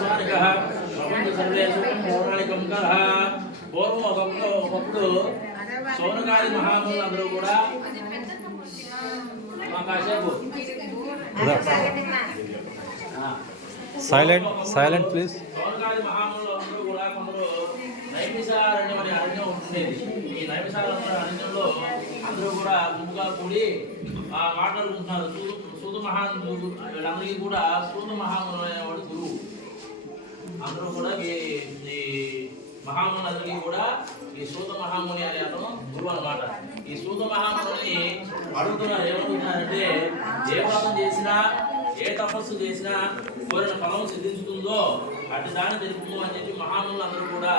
స్వానికః ప్రపంచ సర్వేషు పౌరాణికం కలః. పూర్వం ఒకప్పుడు సౌనకాది మహామునులందరూ కూడా కాసేపు సైలెంట్ ప్లీజ్. సౌనకాది మహామునులందరూ కూడా కొందరు నైమిషారణ్యం అనే అరణ్యం ఉండేది. ఈ నైమిషారణ్యం అరణ్యంలో అందరూ కూడా గుంపుగా కూడి మాట్లాడుకుంటున్నారు. సూత మహాను వీళ్ళందరికీ కూడా సూత మహామును అనేవాడు గురువు. అందరూ కూడా ఈ మహామునులందరికీ కూడా ఈ సూత మహాముని అనే అతను గురువు అనమాట. ఈ సూత మహాముని అడుగుతున్నారు, ఏమడుగుతున్నారంటే ఏ వ్రతం చేసినా ఏ తపస్సు చేసినా కోరిన ఫలం సిద్ధించుతుందో అటు దాన్ని తెలుపుతూ అని చెప్పి మహామునులు అందరూ కూడా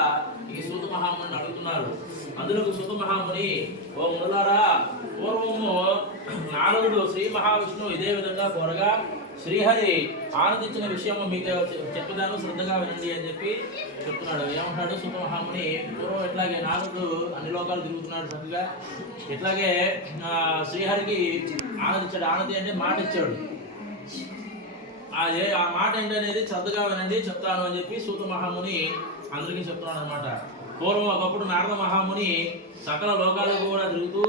ఈ సూత మహాముని అడుగుతున్నారు. అందులో సూత మహాముని, ఓ మునులారా, పూర్వము నారదుడు శ్రీ మహావిష్ణువు ఇదే విధంగా కోరగా శ్రీహరి ఆనందించిన విషయం మీకు చెప్పుదాను, శ్రద్ధగా వినండి అని చెప్పి చెప్తున్నాడు. ఏమంటాడు సూత మహాముని, పూర్వం ఎట్లాగే నారదుడు అన్ని లోకాలు తిరుగుతున్నాడు చక్కగా, ఇట్లాగే శ్రీహరికి ఆనందించాడు. ఆనంది అంటే మాట ఇచ్చాడు. అదే ఆ మాట ఏంటనేది శ్రద్ధగా వినండి, చెప్తాను అని చెప్పి సూత మహాముని అందరికీ చెప్తున్నాడు అనమాట. పూర్వం ఒకప్పుడు నారద మహాముని సకల లోకాలకు కూడా తిరుగుతూ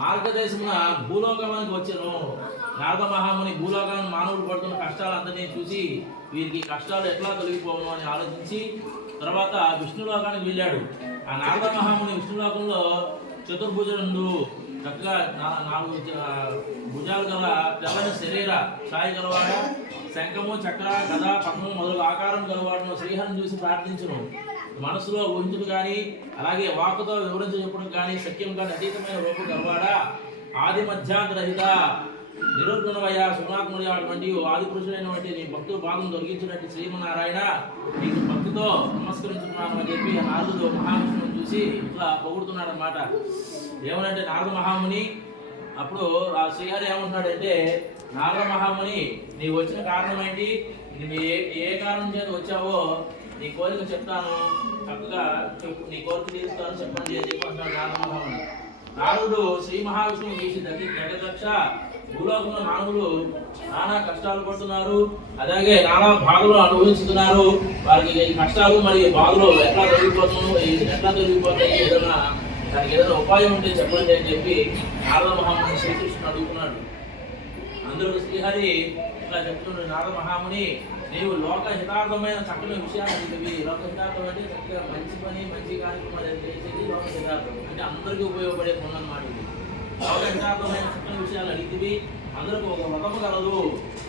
మార్గదేశమున భూలోకానికి వచ్చాను. నారద మహాముని భూలోకాన్ని మానవుడు పడుతున్న కష్టాలందరినీ చూసి వీరికి కష్టాలు ఎట్లా తొలగిపోవను అని ఆలోచించి తర్వాత విష్ణులోకానికి వెళ్ళాడు. ఆ నారద మహాముని విష్ణులోకంలో చతుర్భుజుడు, చక్కగా 4 భుజాలు గల తెల్లని శరీర సాయి గలవాడ, శంఖము చక్ర గద పద్మము మొదలు ఆకారం గలవాడును శ్రీహరిని చూసి ప్రార్థించును. మనసులో ఊహించుడు కానీ అలాగే వాక్కుతో వివరించి చెప్పడం కానీ శక్యం కానీ అతీతమైన రూపం గలవాడా, ఆది మధ్యాంతరహిత నిరుద్గుణవయ సునాత్ముడి అటువంటి ఆది పురుషుడైనటువంటి నీ భక్తులు భాగం తొలగించినట్టు శ్రీమన్నారాయణ నీకు భక్తితో నమస్కరించుకున్నాను అని చెప్పి నారదుడు మహావిష్ణువుని చూసి ఇట్లా పొగుడుతున్నాడు అనమాట. ఏమనంటే నారద మహాముని అప్పుడు ఆ శ్రీహరి ఏమంటున్నాడంటే, నారద మహాముని నీవు వచ్చిన కారణం ఏంటి, నువ్వు ఏ కారణం చేత వచ్చావో నీ కోరిక చెప్తాను, చక్కగా నీ కోరిక తీరుస్తాను చెప్పండి అని చెప్పి అంటున్నాడు నారద మహాముని. నారదుడు శ్రీ మహావిష్ణువు చూసి జగదక్ష, భూలోకంలో మానవులు నానా కష్టాలు పడుతున్నారు, అలాగే నానా బాధలు అనుభవిస్తున్నారు. వారికి ఈ కష్టాలు మరి బాధలు ఎట్లా తొలగిపోతాయి ఏదైనా దానికి ఏదైనా ఉపాయం ఉంటే చెప్పండి అని చెప్పి నారద మహాముని శ్రీకృష్ణుడు అడుగుతున్నాడు. అందరూ శ్రీహరి ఇట్లా చెప్తున్నాడు, నారద మహాముని నీవు లోక హితార్థమైన చక్కని విషయాలు అడిగివి. లోక హితార్థం అంటే చక్కగా మంచి పని మంచి కార్యక్రమాలు చేసేది లోక హితార్థం అంటే అందరికీ ఉపయోగపడే పనులు అన్నమాట. ఇది లోక హితార్థమైన చక్కని విషయాలు అడిగివి. అందరికీ ఒక వ్రతము కలదు,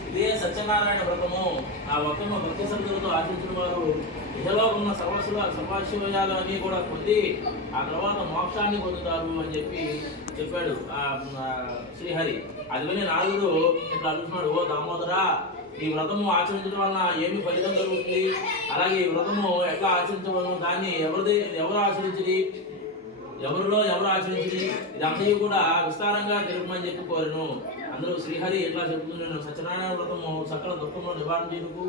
ఇదే సత్యనారాయణ వ్రతము. ఆ వ్రతము భక్తి శ్రద్ధలతో ఆచరించిన వారు ఇహలో ఉన్న సర్వశివయాలు అన్నీ కూడా పొంది ఆ తర్వాత మోక్షాన్ని పొందుతారు అని చెప్పి చెప్పాడు ఆ శ్రీహరి. అది విని నారదుడు ఇట్లా అడుగుతున్నాడు, ఓ దామోదరా, ఈ వ్రతము ఆచరించడం వలన ఏమి ఫలితం కలుగుతుంది, అలాగే ఈ వ్రతము ఎట్లా ఆచరించవలను, దాన్ని ఎవరు ఆచరించింది, ఎవరు ఆచరించింది, ఇదంతా కూడా విస్తారంగా తెలుపమని చెప్పి కోరను. అందరూ శ్రీహరి ఎట్లా చెప్తున్నాను, సత్యనారాయణ వ్రతము సకల దుఃఖములను నివారణ చేయుటకు,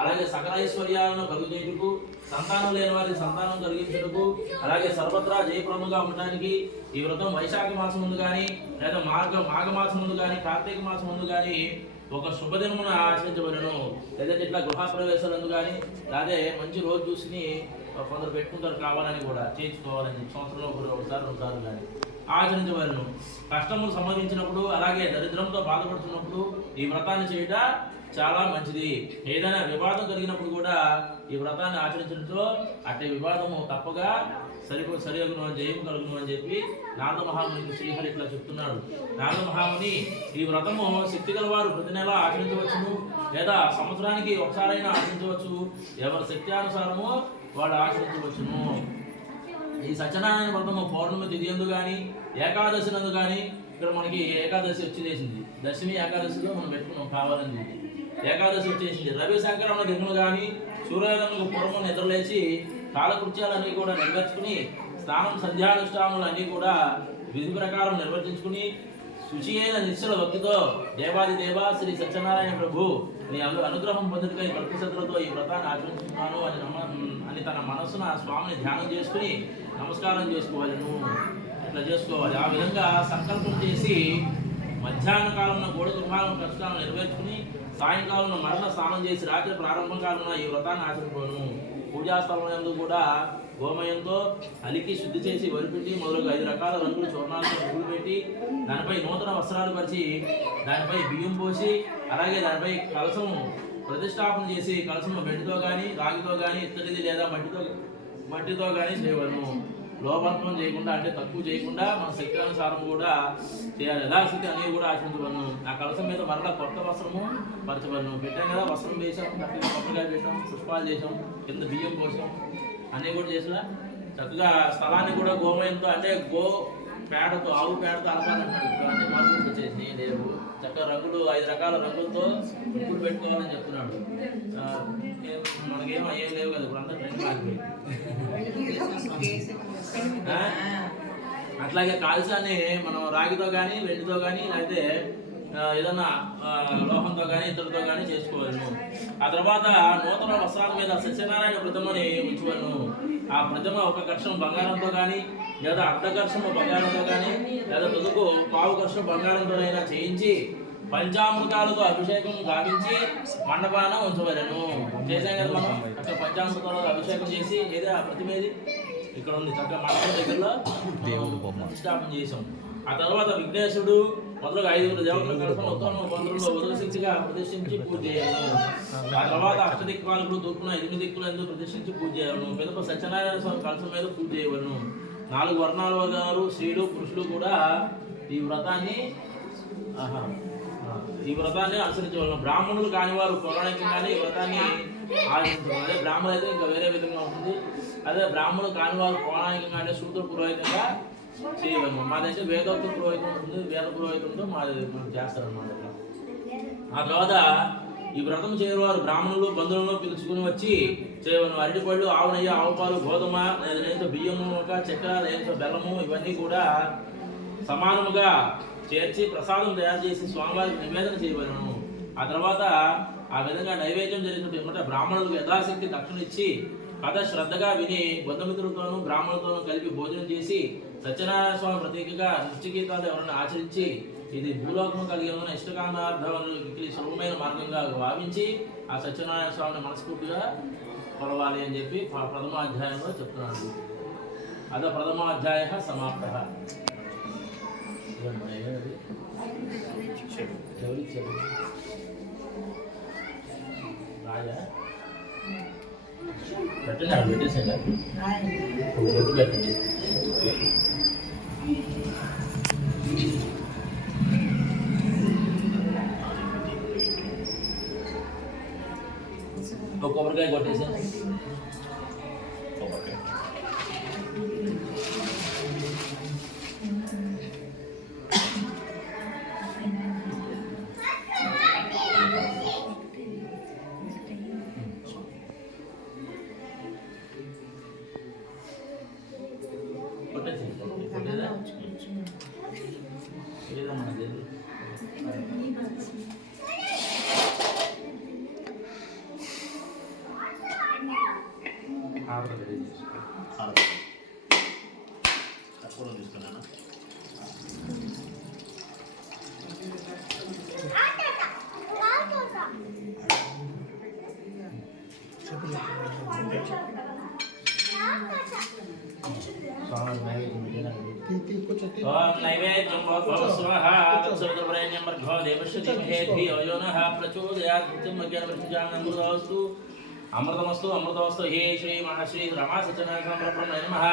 అలాగే సకల ఐశ్వర్యాలను కలుగు చేయుటకు, సంతానం లేని వారికి సంతానం కలిగించుటకు, అలాగే సర్వత్రా జయప్రదముగా ఉండడానికి ఈ వ్రతం వైశాఖ మాసం ముందు కానీ లేదా మాఘ మాసం ముందు కానీ కార్తీక మాసం ముందు కానీ ఒక శుభదినమున ఆచరించబడను. లేదంటే ఇట్లా గృహప్రవేశాలందు కానీ అదే మంచి రోజు చూసి కొందరు పెట్టుకుంటారు కావాలని కూడా చేయించుకోవాలని సంవత్సరంలో ఒకసారి 2 సార్లు కానీ ఆచరించబడను. కష్టములు సంభవించినప్పుడు అలాగే దరిద్రంతో బాధపడుతున్నప్పుడు ఈ వ్రతాన్ని చేయట చాలా మంచిది. ఏదైనా వివాదం కలిగినప్పుడు కూడా ఈ వ్రతాన్ని ఆచరించడంతో అట్టి వివాదము తప్పగా సరియగును జయము కలుగును అని చెప్పి నారద మహామునికి శ్రీహరి ఇట్లా చెప్తున్నాడు. నారద మహాముని ఈ వ్రతము శక్తి గల వారు ప్రతి నెల ఆచరించవచ్చును, లేదా సంవత్సరానికి ఒకసారైనా ఆచరించవచ్చు. ఎవరి శక్త్యానుసారము వాడు ఆచరించవచ్చును. ఈ సత్యనారాయణ వ్రతము పౌర్ణమి తిథి యందు కానీ ఏకాదశి నందు కానీ, ఇక్కడ మనకి ఏకాదశి వచ్చేసింది, దశమి ఏకాదశిలో మనం పెట్టుకున్నాం కావాలని ఏకాదశి వచ్చేసింది. రవి సంక్రమణ దినములు కానీ సూర్యోదయంకు పూర్వం నిద్రలేచి కాలకృత్యాలన్నీ కూడా నెరవేర్చుకుని స్నానం సంధ్యానుష్ఠానాలు అన్నీ కూడా విధి ప్రకారం నిర్వర్తించుకుని శుచి అయిన నిశ్చల భక్తితో దేవాది దేవా శ్రీ సత్యనారాయణ ప్రభు నీ అనుగ్రహం పొందుటకై భక్తి శ్రద్ధలతో ఈ వ్రతాన్ని ఆచరించుకున్నాను అని తన మనస్సున స్వామిని ధ్యానం చేసుకుని నమస్కారం చేసుకోవాలి. నువ్వు ఇట్లా చేసుకోవాలి. ఆ విధంగా సంకల్పం చేసి మధ్యాహ్న కాలంలో గోడ దుర్భాగం కష్టాలను నెరవేర్చుకుని సాయంకాలం మరణ స్నానం చేసి రాత్రి ప్రారంభం కాలంలో ఈ వ్రతాన్ని ఆచరించుకోను. పూజాస్థలం యందు కూడా గోమయంతో అలికి శుద్ధి చేసి వరిపెట్టి మొదలగు 5 రకాల రంగులు చూర్ణాలతో పువ్వులు పెట్టి దానిపై నూతన వస్త్రాలు పరిచి దానిపై బియ్యం పోసి అలాగే దానిపై కలసం ప్రతిష్టాపన చేసి కలసం వెండితో కానీ రాగితో కానీ ఇత్తడిది లేదా మట్టితో కానీ చేయవలను. లోపత్వం చేయకుండా అంటే తక్కువ చేయకుండా మన శక్తి అనుసారం కూడా చేయాలి. యథాశక్తి అనేవి కూడా ఆచరించవలను. ఆ కలసం మీద మరలా కొత్త వస్త్రము పరచవలను. పెట్టాం కదా, వస్త్రం వేసాం, చక్కగా కొత్తగా పెట్టాం, పుష్పాలు చేసాం, కింద బియ్యం పోసాం, అన్నీ కూడా చేసినా చక్కగా స్థలాన్ని కూడా గోమయంతో అంటే గో పేడతో ఆవు పేడతో అలపాలంటున్నాడు. ఇప్పుడు అన్ని మార్పులు వచ్చేసి లేవు. చక్కగా రంగులు 5 రకాల రంగులతో ముగ్గులు పెట్టుకోవాలని చెప్తున్నాడు. మనకేమో ఏం లేవు కదా, ఇప్పుడు అంతా ట్రెండ్ మారిపోయి. అట్లాగే కాల్సాన్ని మనం రాగితో కానీ వెండితో కానీ లేకపోతే ఏదన్నా లోహంతో కానీ ఇతరులతో కానీ చేసుకోవాలను. ఆ తర్వాత నూతన వస్త్రాల మీద సత్యనారాయణ ప్రతిమని ఉంచవలను. ఆ ప్రతిమ ఒక కర్షం బంగారంతో కానీ లేదా అర్ధ కర్షము బంగారంతో కానీ లేదా తదుకు పావు కర్షం బంగారంతోనైనా చేయించి పంచామృతాలతో అభిషేకం గావించి మండపాన ఉంచవలను. చేసాం కదా మనం అక్కడ పంచామృతాలతో అభిషేకం చేసి ఏదో ఆ ప్రతిమ ఏది ఇక్కడ ఉంది చక్కగా మండపం దగ్గరలో దేవుడు ప్రతిష్టాపన చేసాం. ఆ తర్వాత విఘ్నేశుడు మొదలుగా 5 దేవతల కలసం ఉత్తమ బంధువుల్లో ఉదరశించిగా ప్రదర్శించి పూజ చేయాలను. ఆ తర్వాత అష్టదిక్పాలకులు తూర్పున 8 దిక్కులు ఎందుకు ప్రదర్శించి పూజ చేయాలను. పిదప సత్యనారాయణ స్వామి కలసం మీద పూజ చేయవలను. 4 వర్ణాల వారు స్త్రీలు పురుషులు కూడా ఈ వ్రతాన్ని అనుసరించవలను. బ్రాహ్మణులు కాని వారు పౌరాణికంగానే ఈ వ్రతాన్ని ఆచరించవలను. అదే బ్రాహ్మణులు అయితే ఇంకా వేరే విధంగా ఉంటుంది. అదే బ్రాహ్మణులు కాని వారు పౌరాణికంగానే శూద్ర పురోహితంగా చేయవలను. మాదైతే వేదోక్త పురోహితం ఉంటుంది, వేద పురోహితంతో మనం చేస్తారనమాట. ఆ తర్వాత ఈ వ్రతం చేయవారు బ్రాహ్మణులు బంధువులను పిలుచుకుని వచ్చి చేయవలను. అరటిపళ్ళు, ఆవు నెయ్యి, ఆవు పాలు, గోధుమ లేదా బియ్యము, చక్కెర లేదా బెల్లము ఇవన్నీ కూడా సమానముగా చేర్చి ప్రసాదం తయారు చేసి స్వామివారికి నివేదన చేయవలను. ఆ తర్వాత ఆ విధంగా నైవేద్యం జరిగినప్పుడు బ్రాహ్మణులకు యథాశక్తి దక్షిణ ఇచ్చి కథ శ్రద్ధగా విని బంధుమిత్రులతోనూ బ్రాహ్మణులతోనూ కలిపి భోజనం చేసి సత్యనారాయణ స్వామి ప్రతీకగా నృత్య గీతాలు ఎవరైనా ఆచరించి ఇది భూలోకం కలిగి ఉన్న ఇష్టకామార్థానికి సులభమైన మార్గంగా భావించి ఆ సత్యనారాయణ స్వామిని మనస్ఫూర్తిగా కొలవాలి అని చెప్పి ప్రథమాధ్యాయంలో చెప్తున్నాడు. అద ప్రథమాధ్యాయ సమాప్త. రాజా పెట్టండి, అక్కడ పెట్టేసేయండి, పెట్టండి. ఒక కొబ్బరికాయ కొట్టేసేయండి. కొబ్బరికాయ తక్కువ తీసుకున్నాను. నైవేద్యం స్వాహా తత్సవితుర్వరేణ్యం భర్గో దేవస్య ధీమహి ధియో యో నః ప్రచోదయాత్. అమృతమస్తు అమృతమస్తు అమృతమస్తు. హే శ్రీ మహాశ్రీ రమా సత్యనారాయణ బ్రహ్మణే నమః.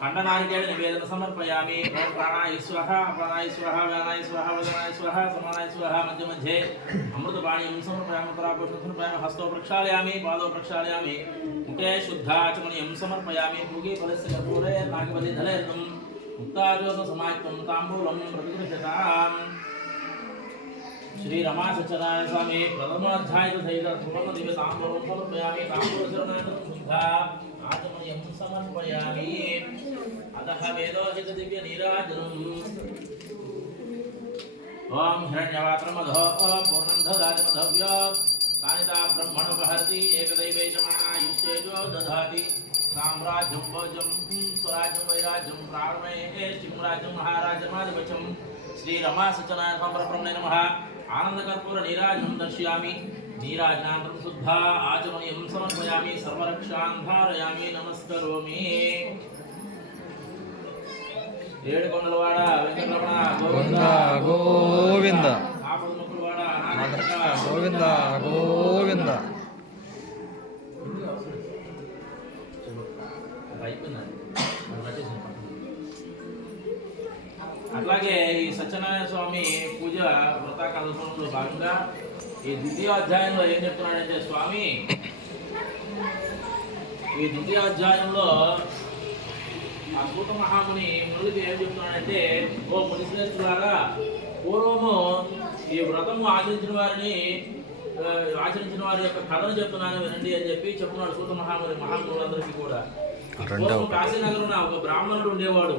ఖండనారికేళ నివేదన సమర్పయామి. ఓం ప్రాణాయ స్వాహ, ప్రాణాయ స్వాహ, వ్యానాయ స్వాహ, వదనాయ స్వాహ, సమానాయ స్వాహ. మధ్య మధ్యే అమృతపాణీయం సమర్పయామి. పరాపోషణం సమర్పయామి. హస్తో ప్రక్షాళయామి, పాదో ప్రక్షాళయామి. ముఖే శుద్ధాచమనీయం సమర్పయామి. భూగే ఫలస్య కర్పూరే నాగవల్లి ధలేర్నం ముక్తాజోత సమాయుక్తం తాంబూలం ప్రతిగృహ్యతాం. శ్రీ రమా సత్యనారాయణ స్వామి ప్రథమాధ్యాయ సహిత సువర్ణ దివ్య తాంబూలం సమర్పయామి. తాంబూలచరణానందం శుద్ధ ఆచమనీయం సమర్పయామి. అతః వేదోచిత దివ్య నీరాజనం. ఓం హిరణ్యవాత్రమధో పూర్ణం దదాతి మధవ్య సానితా బ్రహ్మణోపహర్తి ఏకదైవేశమానాయుష్యేజో దధాతి. సామ్రాజ్యం భోజం స్వరాజ్యం వైరాజ్యం ప్రాణమే సింహరాజ్యం మహారాజ్యమాధిపత్యం. శ్రీ రమా సత్యనారాయణ బ్రహ్మణే నమః. ఆనందకర్పూర నీరాజనం దర్శయామి నీరాజనాంతరం శుద్ధ ఆచమనీయం సమర్పయామి సర్వరక్షాన్ ధారయామి నమస్కరోమి. ఏడుకొండలవాడ వెంకటరమణ గోవింద గోవింద ఆపదముక్కులవాడ గోవింద గోవింద. అట్లాగే ఈ సత్యనారాయణ స్వామి పూజ వ్రతాకాలంలో భాగంగా ఈ ద్వితీయ అధ్యాయంలో ఏం చెప్తున్నాడంటే స్వామి, ఈ ద్వితీయ అధ్యాయంలో ఆ సూత మహాముని మునులకి ఏం చెప్తున్నాడంటే, ఓ మునిశ్రేష్ఠులారా, పూర్వము ఈ వ్రతము ఆచరించిన వారి యొక్క కథను చెప్తున్నాను వినండి అని చెప్పి చెప్తున్నాడు సూత మహామునులందరికీ కూడా. పూర్వం కాశీనగరంలో ఒక బ్రాహ్మణుడు ఉండేవాడు.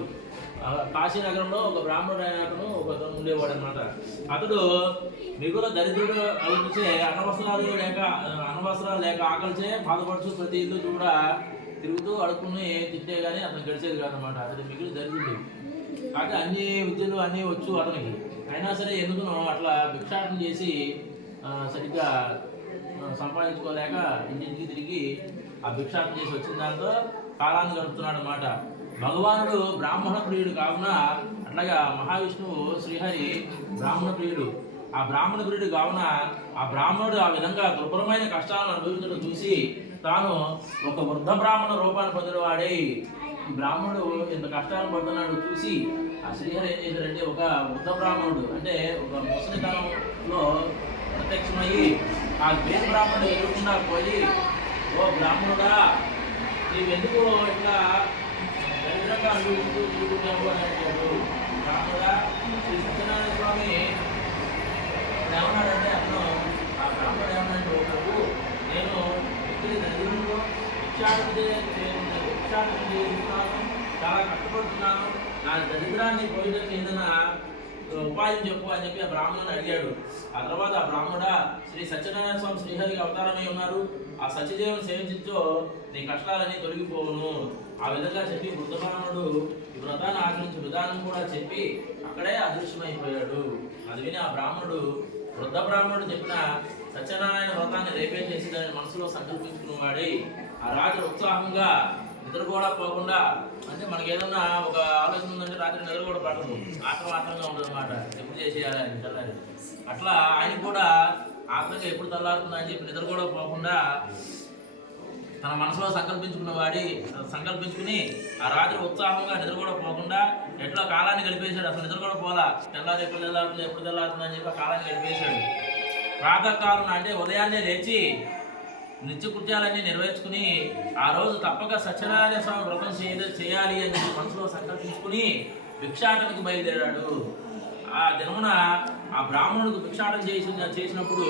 కాశీనగరంలో ఒక బ్రాహ్మణుడు అయినతను ఒక ఉండేవాడు అనమాట. అతడు మిగుల దరిద్రుడు అనిపించే అనవసరాలు లేక ఆకలిచే బాధపడుచు ప్రతి ఇల్లు కూడా తిరుగుతూ అడుక్కుని తిట్టే కానీ అతను గడిచేది కాదనమాట. అతడు మిగులు దరిద్రుడు. కాకపోతే అన్ని విద్యలు అన్నీ వచ్చు అతనికి. అయినా సరే ఎందుకునో అట్లా భిక్షాటన చేసి సరిగ్గా సంపాదించుకోలేక ఇంటింటికి తిరిగి ఆ భిక్షాటన చేసి వచ్చిన దాంతో కాలాన్ని గడుపుతున్నాడు అనమాట. భగవానుడు బ్రాహ్మణ ప్రియుడు కావున, అట్లాగా మహావిష్ణువు శ్రీహరి బ్రాహ్మణ ప్రియుడు. ఆ బ్రాహ్మణ ప్రియుడు కావున ఆ బ్రాహ్మణుడు ఆ విధంగా దుర్భరమైన కష్టాలను అనుభవించడం చూసి తాను ఒక వృద్ధ బ్రాహ్మణ రూపాన్ని పొందినవాడే ఈ బ్రాహ్మణుడు ఇంత కష్టాలు పడుతున్నాడు చూసి ఆ శ్రీహరి ఏం చేశాడంటే ఒక వృద్ధ బ్రాహ్మణుడు అంటే ఒక ముసలితనంలో ప్రత్యక్షమయ్యి ఆ వేద బ్రాహ్మణుడు ఎదుర్కొన్నా పోయి, ఓ బ్రాహ్మణుడా, నీవెందుకు ఇట్లా దరిద్రంగా అనుభవిస్తూ తిరుగుతున్నావు అని అంటాడు. బ్రాహ్మణుడా, శ్రీ సత్యనారాయణ స్వామి ఏమన్నాడంటే, అతను ఆ బ్రాహ్మణుడు ఏమన్నాడు, ప్రభు, నేను ఇక్కడ దరిద్రంలో భిక్షాటన చేస్తున్నాను, చాలా కష్టపడుతున్నాను, నా దరిద్రాన్ని పోయడానికి ఏదైనా ఉపాయం చెప్పు అని చెప్పి ఆ బ్రాహ్మణుని అడిగాడు. ఆ తర్వాత ఆ బ్రాహ్మణ, శ్రీ సత్యనారాయణ స్వామి శ్రీహరికి అవతారమై ఉన్నారు, ఆ సత్యదేవుని సేవించో నీ కష్టాలన్నీ తొలగిపోవును. ఆ విధంగా చెప్పి వృద్ధ బ్రాహ్మణుడు ఈ వ్రతాన్ని ఆచరించే విధానం కూడా చెప్పి అక్కడే అదృశ్యమైపోయాడు. అది విని ఆ బ్రాహ్మణుడు, వృద్ధ బ్రాహ్మణుడు చెప్పిన సత్యనారాయణ వ్రతాన్ని రేపే చేసి దాని మనసులో సంకల్పించుకున్నవాడి ఆ రాజు ఉత్సాహంగా నిద్ర కూడా పోకుండా, అంటే మనకి ఏదన్నా ఒక ఆలోచన ఉందంటే రాత్రి నిద్ర కూడా పడదు, ఆత్రంగా ఉండదు అనమాట. ఎప్పుడు చేసేయాలి ఆయన తెల్లారి. అట్లా ఆయన కూడా ఆత్రంగా ఎప్పుడు తెల్లారుతుందా అని చెప్పి నిద్ర కూడా పోకుండా తన మనసులో సంకల్పించుకుని ఆ రాత్రి ఉత్సాహంగా నిద్ర కూడా పోకుండా ఎట్లా కాలాన్ని గడిపేశాడు. అసలు నిద్ర కూడా పోలా, తెల్లారి ఎప్పుడు తెల్లారుతుంది అని చెప్పి ఆ కాలాన్ని గడిపేశాడు. ప్రాతకాలం అంటే ఉదయాన్నే లేచి నిత్య కృత్యాలన్నీ నెరవేర్చుకుని ఆ రోజు తప్పక సత్యనారాయణ స్వామి వ్రతం చేయాలి అని మనసులో సంకల్పించుకుని భిక్షాటనకు బయలుదేరాడు. ఆ దినమున ఆ బ్రాహ్మణుడికి భిక్షాటన చేసినప్పుడు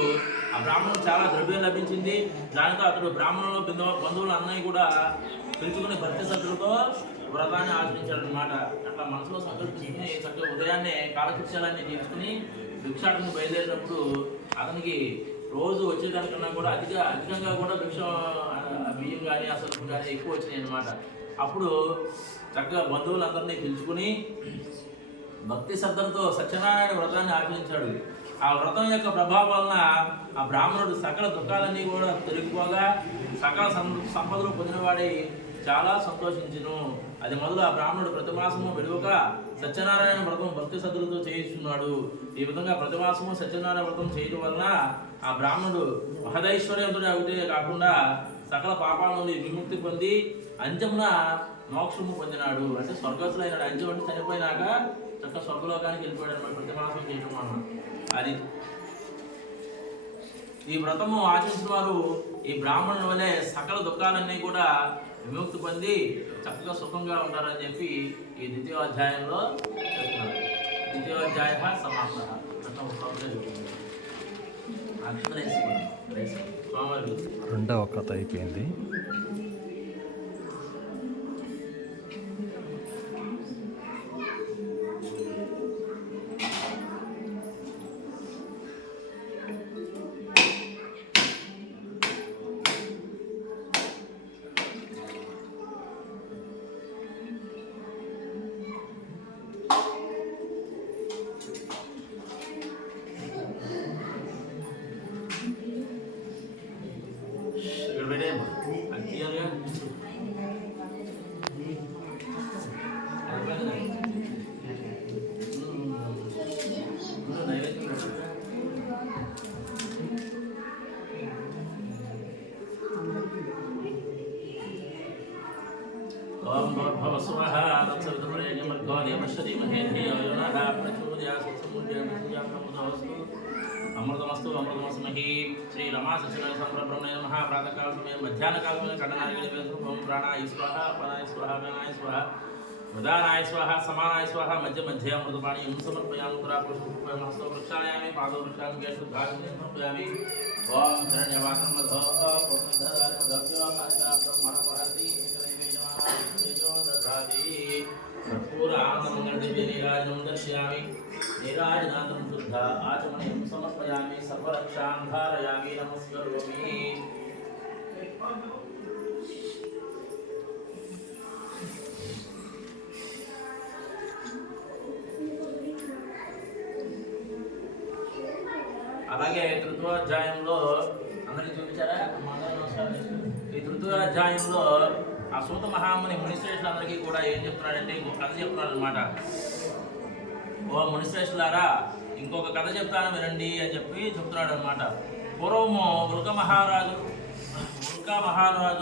ఆ బ్రాహ్మణుడు చాలా ద్రవ్యం లభించింది. దానితో అతడు బ్రాహ్మణులు బంధువులు అన్నయ్య కూడా పిలుచుకుని భక్తి శ్రద్ధలతో వ్రతాన్ని ఆచరించాడు అనమాట. అట్లా మనసులో సంకల్పించుకుని చక్కగా ఉదయాన్నే కాలకృత్యాలన్నీ తీసుకుని భిక్షాటనకు బయలుదేరినప్పుడు అతనికి రోజు వచ్చేదానికన్నా కూడా అధికంగా కూడా బియ్యం కానీ అసలు కానీ ఎక్కువ వచ్చినాయి అన్నమాట. అప్పుడు చక్కగా బంధువులందరినీ పిలుచుకుని భక్తి శ్రద్ధలతో సత్యనారాయణ వ్రతాన్ని ఆచరించాడు. ఆ వ్రతం యొక్క ప్రభావం వలన ఆ బ్రాహ్మణుడు సకల దుఃఖాలన్నీ కూడా తొలగిపోగా సకల సంపదలు పొందినవాడై చాలా సంతోషించును. అది మొదలు ఆ బ్రాహ్మణుడు ప్రతి మాసము విడువక సత్యనారాయణ వ్రతం భక్తి శ్రద్ధలతో చేయిస్తున్నాడు. ఈ విధంగా ప్రతి మాసము సత్యనారాయణ వ్రతం చేయడం వలన ఆ బ్రాహ్మణుడు మహదైశ్వర్యంతుడు ఒకటే కాకుండా సకల పాపాల నుండి విముక్తి పొంది అంత్యమున మోక్షము పొందినాడు. అంటే స్వర్గస్థులైనాడు. అంత్యం అంటే చనిపోయినాక చక్క స్వర్గలోకానికి వెళ్ళిపోయాడు అనమాట. ప్రతి మాసం చేయడం వలన అది ఈ వ్రతము ఆచరించిన వారు ఈ బ్రాహ్మణుని వల్లే సకల దుఃఖాలన్నీ కూడా విముక్తి పొంది చక్కగా సుఖంగా ఉంటారని చెప్పి ఈ ద్వితీయోధ్యాయంలో చెప్తున్నారు. ద్వితీయోధ్యాయ సమాప్త. రెండవ కథ అయిపోయింది. అది తీయాలిగా. నైవేద్యం ఓం భవ స్వహ తత్సవితుర్యమర్గో దేవశ్రీమహే ధియోయోనః ప్రచోదయాత్ సముద్యమస్యామృతమస్తు అమృతమస్తు అమృతమస్మహి శ్రీ రమా సత్యనారాయణ సంప్రబ్రహ్మణే నమః ప్రాతకాల సమయం మధ్యాహ్న కాల సమయం కన్ననారిగళ ఓం ప్రాణాయ స్వాహ అపానాయ స్వాహ వ్యానాయ స్వాహ ఉదానాయ స్వాహ సమానాయ స్వాహ మధ్య మధ్య అమృతపాణీయం సమర్పయామి పురాపురుషోపయమస్తో వృక్షాయామి పాదో వృక్షాన్ని కేశుద్ధాన్ని సమర్పయామి ఓం హిరణ్యవాసం మధో బ్రహ్మణ పరతి నీరాజనం దర్శయామి నీరాజనాథం శుద్ధ ఆచమనీయం సమర్పయామి సర్వరక్షాం ధారయామి నమస్కరోమి. అలాగే తృతీయోధ్యాయంలో అందరికీ చూపించారా? ఈ తృతీయోధ్యాయంలో ఆ సూత మహాముని మునిశ్రేష్ఠులందరికీ కూడా ఏం చెప్తున్నాడంటే ఇంకొక కథ చెప్తున్నాడు అనమాట. ఓ మునిశ్రేష్ఠులారా, ఇంకొక కథ చెప్తాను వినండి అని చెప్పి చెప్తున్నాడు అనమాట. పూర్వము వృక మహారాజు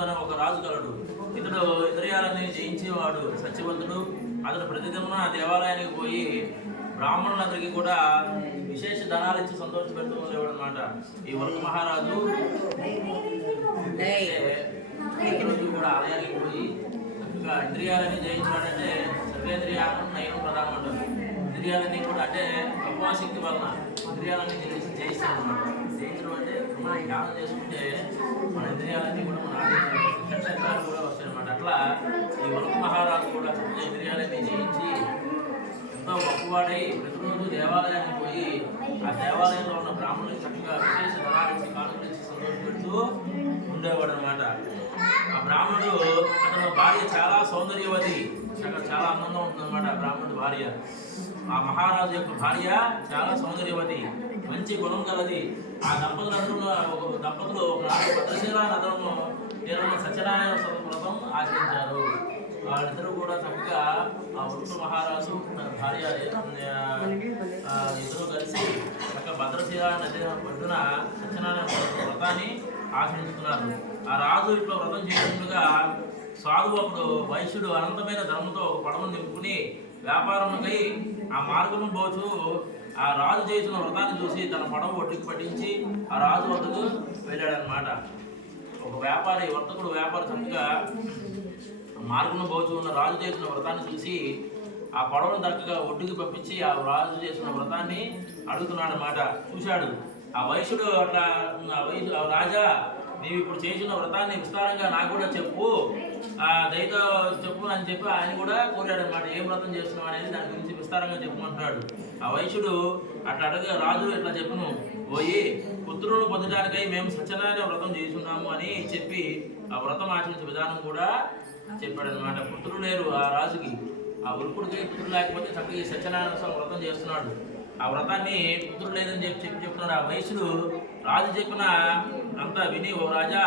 అనే ఒక రాజు కలడు. ఇతడు ఇంద్రియాలన్నీ జయించేవాడు, సత్యవంతుడు. అతడు ప్రతిదిన దేవాలయానికి పోయి బ్రాహ్మణులందరికీ కూడా విశేష ధనాలు ఇచ్చి సంతోషపెడుతూ ఉండేవాడు అనమాట. ఈ వృక మహారాజు ప్రతిరోజు కూడా ఆలయానికి పోయి చక్కగా ఇంద్రియాలన్నీ జయించాడంటే సర్వేంద్రియాలను నయనం ప్రధానం అంటారు. ఇంద్రియాలన్నీ కూడా అంటే ప్రభావశక్తి వలన ఇంద్రియాలన్నీ జయిస్తాడు అనమాట. జయించడం అంటే మనం ధ్యానం చేసుకుంటే మన ఇంద్రియాలన్నీ కూడా మన ఆదేశాలు కూడా వస్తాయి అనమాట. అట్లా ఈ వరుణ మహారాజు కూడా చక్కగా ఇంద్రియాలన్నీ జయించి ఎంతో గొప్పవాడై ప్రతిరోజు దేవాలయానికి పోయి ఆ దేవాలయంలో ఉన్న బ్రాహ్మణులకు చక్కగా విశేష ధనాలించి కానుకలించి సంతోషపెడుతూ ఉండేవాడు అనమాట. ఆ బ్రాహ్మణుడు అతను భార్య చాలా సౌందర్యవతి, చాలా అందంగా ఉంటుందన్నమాట. ఆ బ్రాహ్మణుడి భార్య, ఆ మహారాజు యొక్క భార్య చాలా సౌందర్యవతి, మంచి గుణం కలది. ఆ దంపతులు ఒకనాడు భద్రశీల నగరంలో సత్యనారాయణ వ్రతం ఆచరించారు. వాళ్ళిద్దరూ కూడా చక్కగా ఆ వృక్ష మహారాజు తన భార్య ఇద్దరు కలిసి చక్కగా భద్రశీల నది ఒడ్డున సత్యనారాయణ వ్రతాన్ని ఆచరిస్తున్నారు. ఆ రాజు ఇట్లా వ్రతం చేస్తుండగా సాధువు అప్పుడు వైశ్యుడు అనంతమైన ధర్మంతో ఒక పడవను నింపుకుని వ్యాపారముకై ఆ మార్గము పోచు ఆ రాజు చేసిన వ్రతాన్ని చూసి తన పడవ ఒడ్డుకి పట్టించి ఆ రాజు వద్దకు వెళ్ళాడనమాట. ఒక వర్తకుడు వ్యాపారి చక్కగా మార్గంలో పోచు ఉన్న రాజు చేసిన వ్రతాన్ని చూసి ఆ పడవను చక్కగా ఒడ్డుకి పంపించి ఆ రాజు చేసిన వ్రతాన్ని అడుగుతున్నాడు అనమాట. చూశాడు ఆ వైశ్యుడు అట్లా, రాజా నీవు ఇప్పుడు చేసిన వ్రతాన్ని విస్తారంగా నాకు కూడా చెప్పు, దయతో చెప్పు అని చెప్పి ఆయన కూడా కోరాడు అనమాట. ఏం వ్రతం చేస్తున్నావు అనేది దాని గురించి విస్తారంగా చెప్పుకుంటున్నాడు. ఆ వైశ్యుడు అట్లా అడగ రాజు ఇట్లా చెప్పును, పోయి పుత్రులను పొందడానికై మేము సత్యనారాయణ వ్రతం చేస్తున్నాము అని చెప్పి ఆ వ్రతం ఆచరించే విధానం కూడా చెప్పాడు అనమాట. పుత్రులు లేరు ఆ రాజుకి, ఆ వృకుడికి పుత్రులు లేకపోతే చక్కగా ఈ సత్యనారాయణ స్వామి వ్రతం చేస్తున్నాడు. ఆ వ్రతాన్ని పుత్రుడు లేదని చెప్తున్నాడు. ఆ వైశ్యుడు రాజు చెప్పిన అంతా విని, ఓ రాజా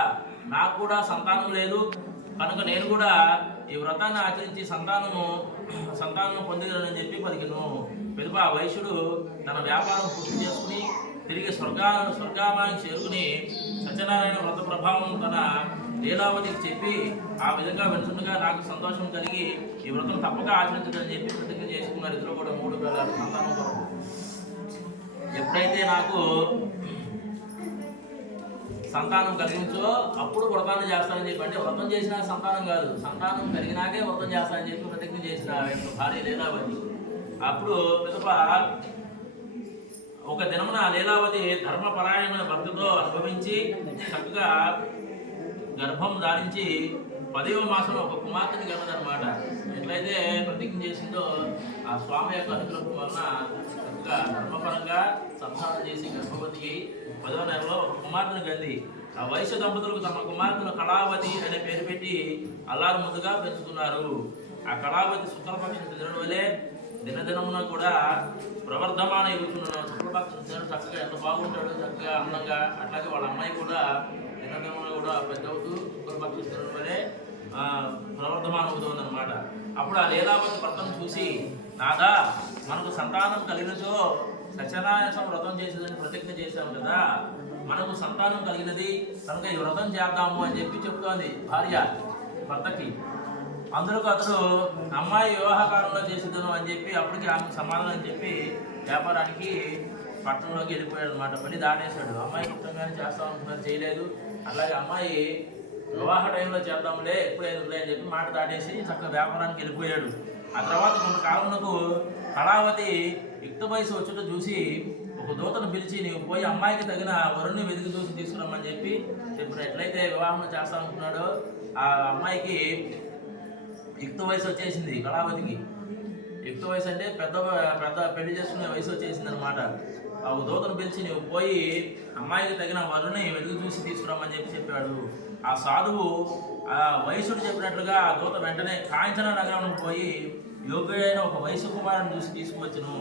నాకు కూడా సంతానం లేదు కనుక నేను కూడా ఈ వ్రతాన్ని ఆచరించి సంతానం పొందిదని చెప్పి పలికిను. పిలుపు ఆ వైశ్యుడు తన వ్యాపారం పూర్తి చేసుకుని తిరిగి స్వర్గామానికి చేరుకుని సత్యనారాయణ వ్రత ప్రభావం తన లీలావతికి చెప్పి ఆ విధంగా వెళ్తుండగా నాకు సంతోషం కలిగి ఈ వ్రతం తప్పక ఆచరించదని చెప్పి ప్రతిజ్ఞ చేసుకున్నారు. ఇద్దరు కూడా 3 పిల్లలు సంతానం కొరకు. ఎప్పుడైతే నాకు సంతానం కలిగించో అప్పుడు వ్రతాన్ని చేస్తానని చెప్పి, అంటే వ్రతం చేసినా సంతానం కాదు, సంతానం కలిగినాకే వ్రతం చేస్తానని చెప్పి ప్రతిజ్ఞ చేసిన భార్య లీలావతి. అప్పుడు పిదప ఒక దినమున లీలావతి ధర్మపరాయణ భక్తితో అనుభవించి చక్కగా గర్భం ధారించి 10వ మాసంలో ఒక కుమార్తెని కన్నదనమాట. ఎట్లయితే ప్రతిజ్ఞ చేసిందో ఆ స్వామి యొక్క అనుగ్రహం వలన చక్కగా ధర్మపరంగా సంతానం చేసి గర్భవతి 10వ నెలలో ఒక కుమార్తెను కంది. ఆ వైశ్య దంపతులకు తమ కుమార్తెను కళావతి అనే పేరు పెట్టి అల్లారు ముద్దుగా పెంచుతున్నారు. ఆ కళావతి శుక్లపక్షం తినడం వల్లే దినదినమున కూడా ప్రవర్ధమాన ఎదుగుతున్నాడు. శుక్లపక్షం తినడం చక్కగా ఎంత బాగుంటాడు, చక్కగా అందంగా. అట్లాగే వాళ్ళ అమ్మాయి కూడా దినదినమున కూడా పెద్దవుతూ పక్షిస్తున్న వలె ప్రవర్ధమానం అవుతుందన్నమాట. అప్పుడు ఆ లీలావతి భర్తను చూసి, నాదా మనకు సంతానం కలిగినచో సత్యనారాయణ వ్రతం చేసేదని ప్రతిజ్ఞ చేశాం కదా, మనకు సంతానం కలిగినది కనుక ఈ వ్రతం చేద్దాము అని చెప్పి చెప్తోంది భార్య భర్తకి. అందుకు అతడు అమ్మాయి వివాహకాలంలో చేసేదను అని చెప్పి అప్పటికి ఆమెకు సమాధానం చెప్పి వ్యాపారానికి పట్టణంలోకి వెళ్ళిపోయాడు అనమాట. పని దాటేశాడు. అమ్మాయి పుట్టంగానే చేస్తాం అనుకున్నారు, చేయలేదు. అలాగే అమ్మాయి వివాహ టైంలో చేద్దాంలే ఎప్పుడైనా అని చెప్పి మాట దాటేసి చక్కగా వ్యాపారానికి వెళ్ళిపోయాడు. ఆ తర్వాత కొంతకాలంలో కళావతి యుక్త వయసు వచ్చుట చూసి ఒక దూతను పిలిచి, నీవు పోయి అమ్మాయికి తగిన వరుణ్ణి వెతికి చూసి తీసుకురమ్మని చెప్పి ఇప్పుడు ఎట్లయితే వివాహం చేస్తామనుకున్నాడో ఆ అమ్మాయికి యుక్త వయసు వచ్చేసింది. కళావతికి యుక్త వయసు అంటే పెద్ద పెద్ద పెళ్లి చేసుకునే వయసు వచ్చేసింది అనమాట. ఆ దూతను పిలిచి నువ్వు పోయి అమ్మాయికి తగిన వరుని వెలుగు చూసి తీసుకురామని చెప్పాడు. ఆ సాధువు ఆ వయసుడు చెప్పినట్లుగా ఆ దూత వెంటనే కాంచన నగరం పోయి యోగ్యుడైన ఒక వయసు కుమారుని చూసి తీసుకువచ్చును.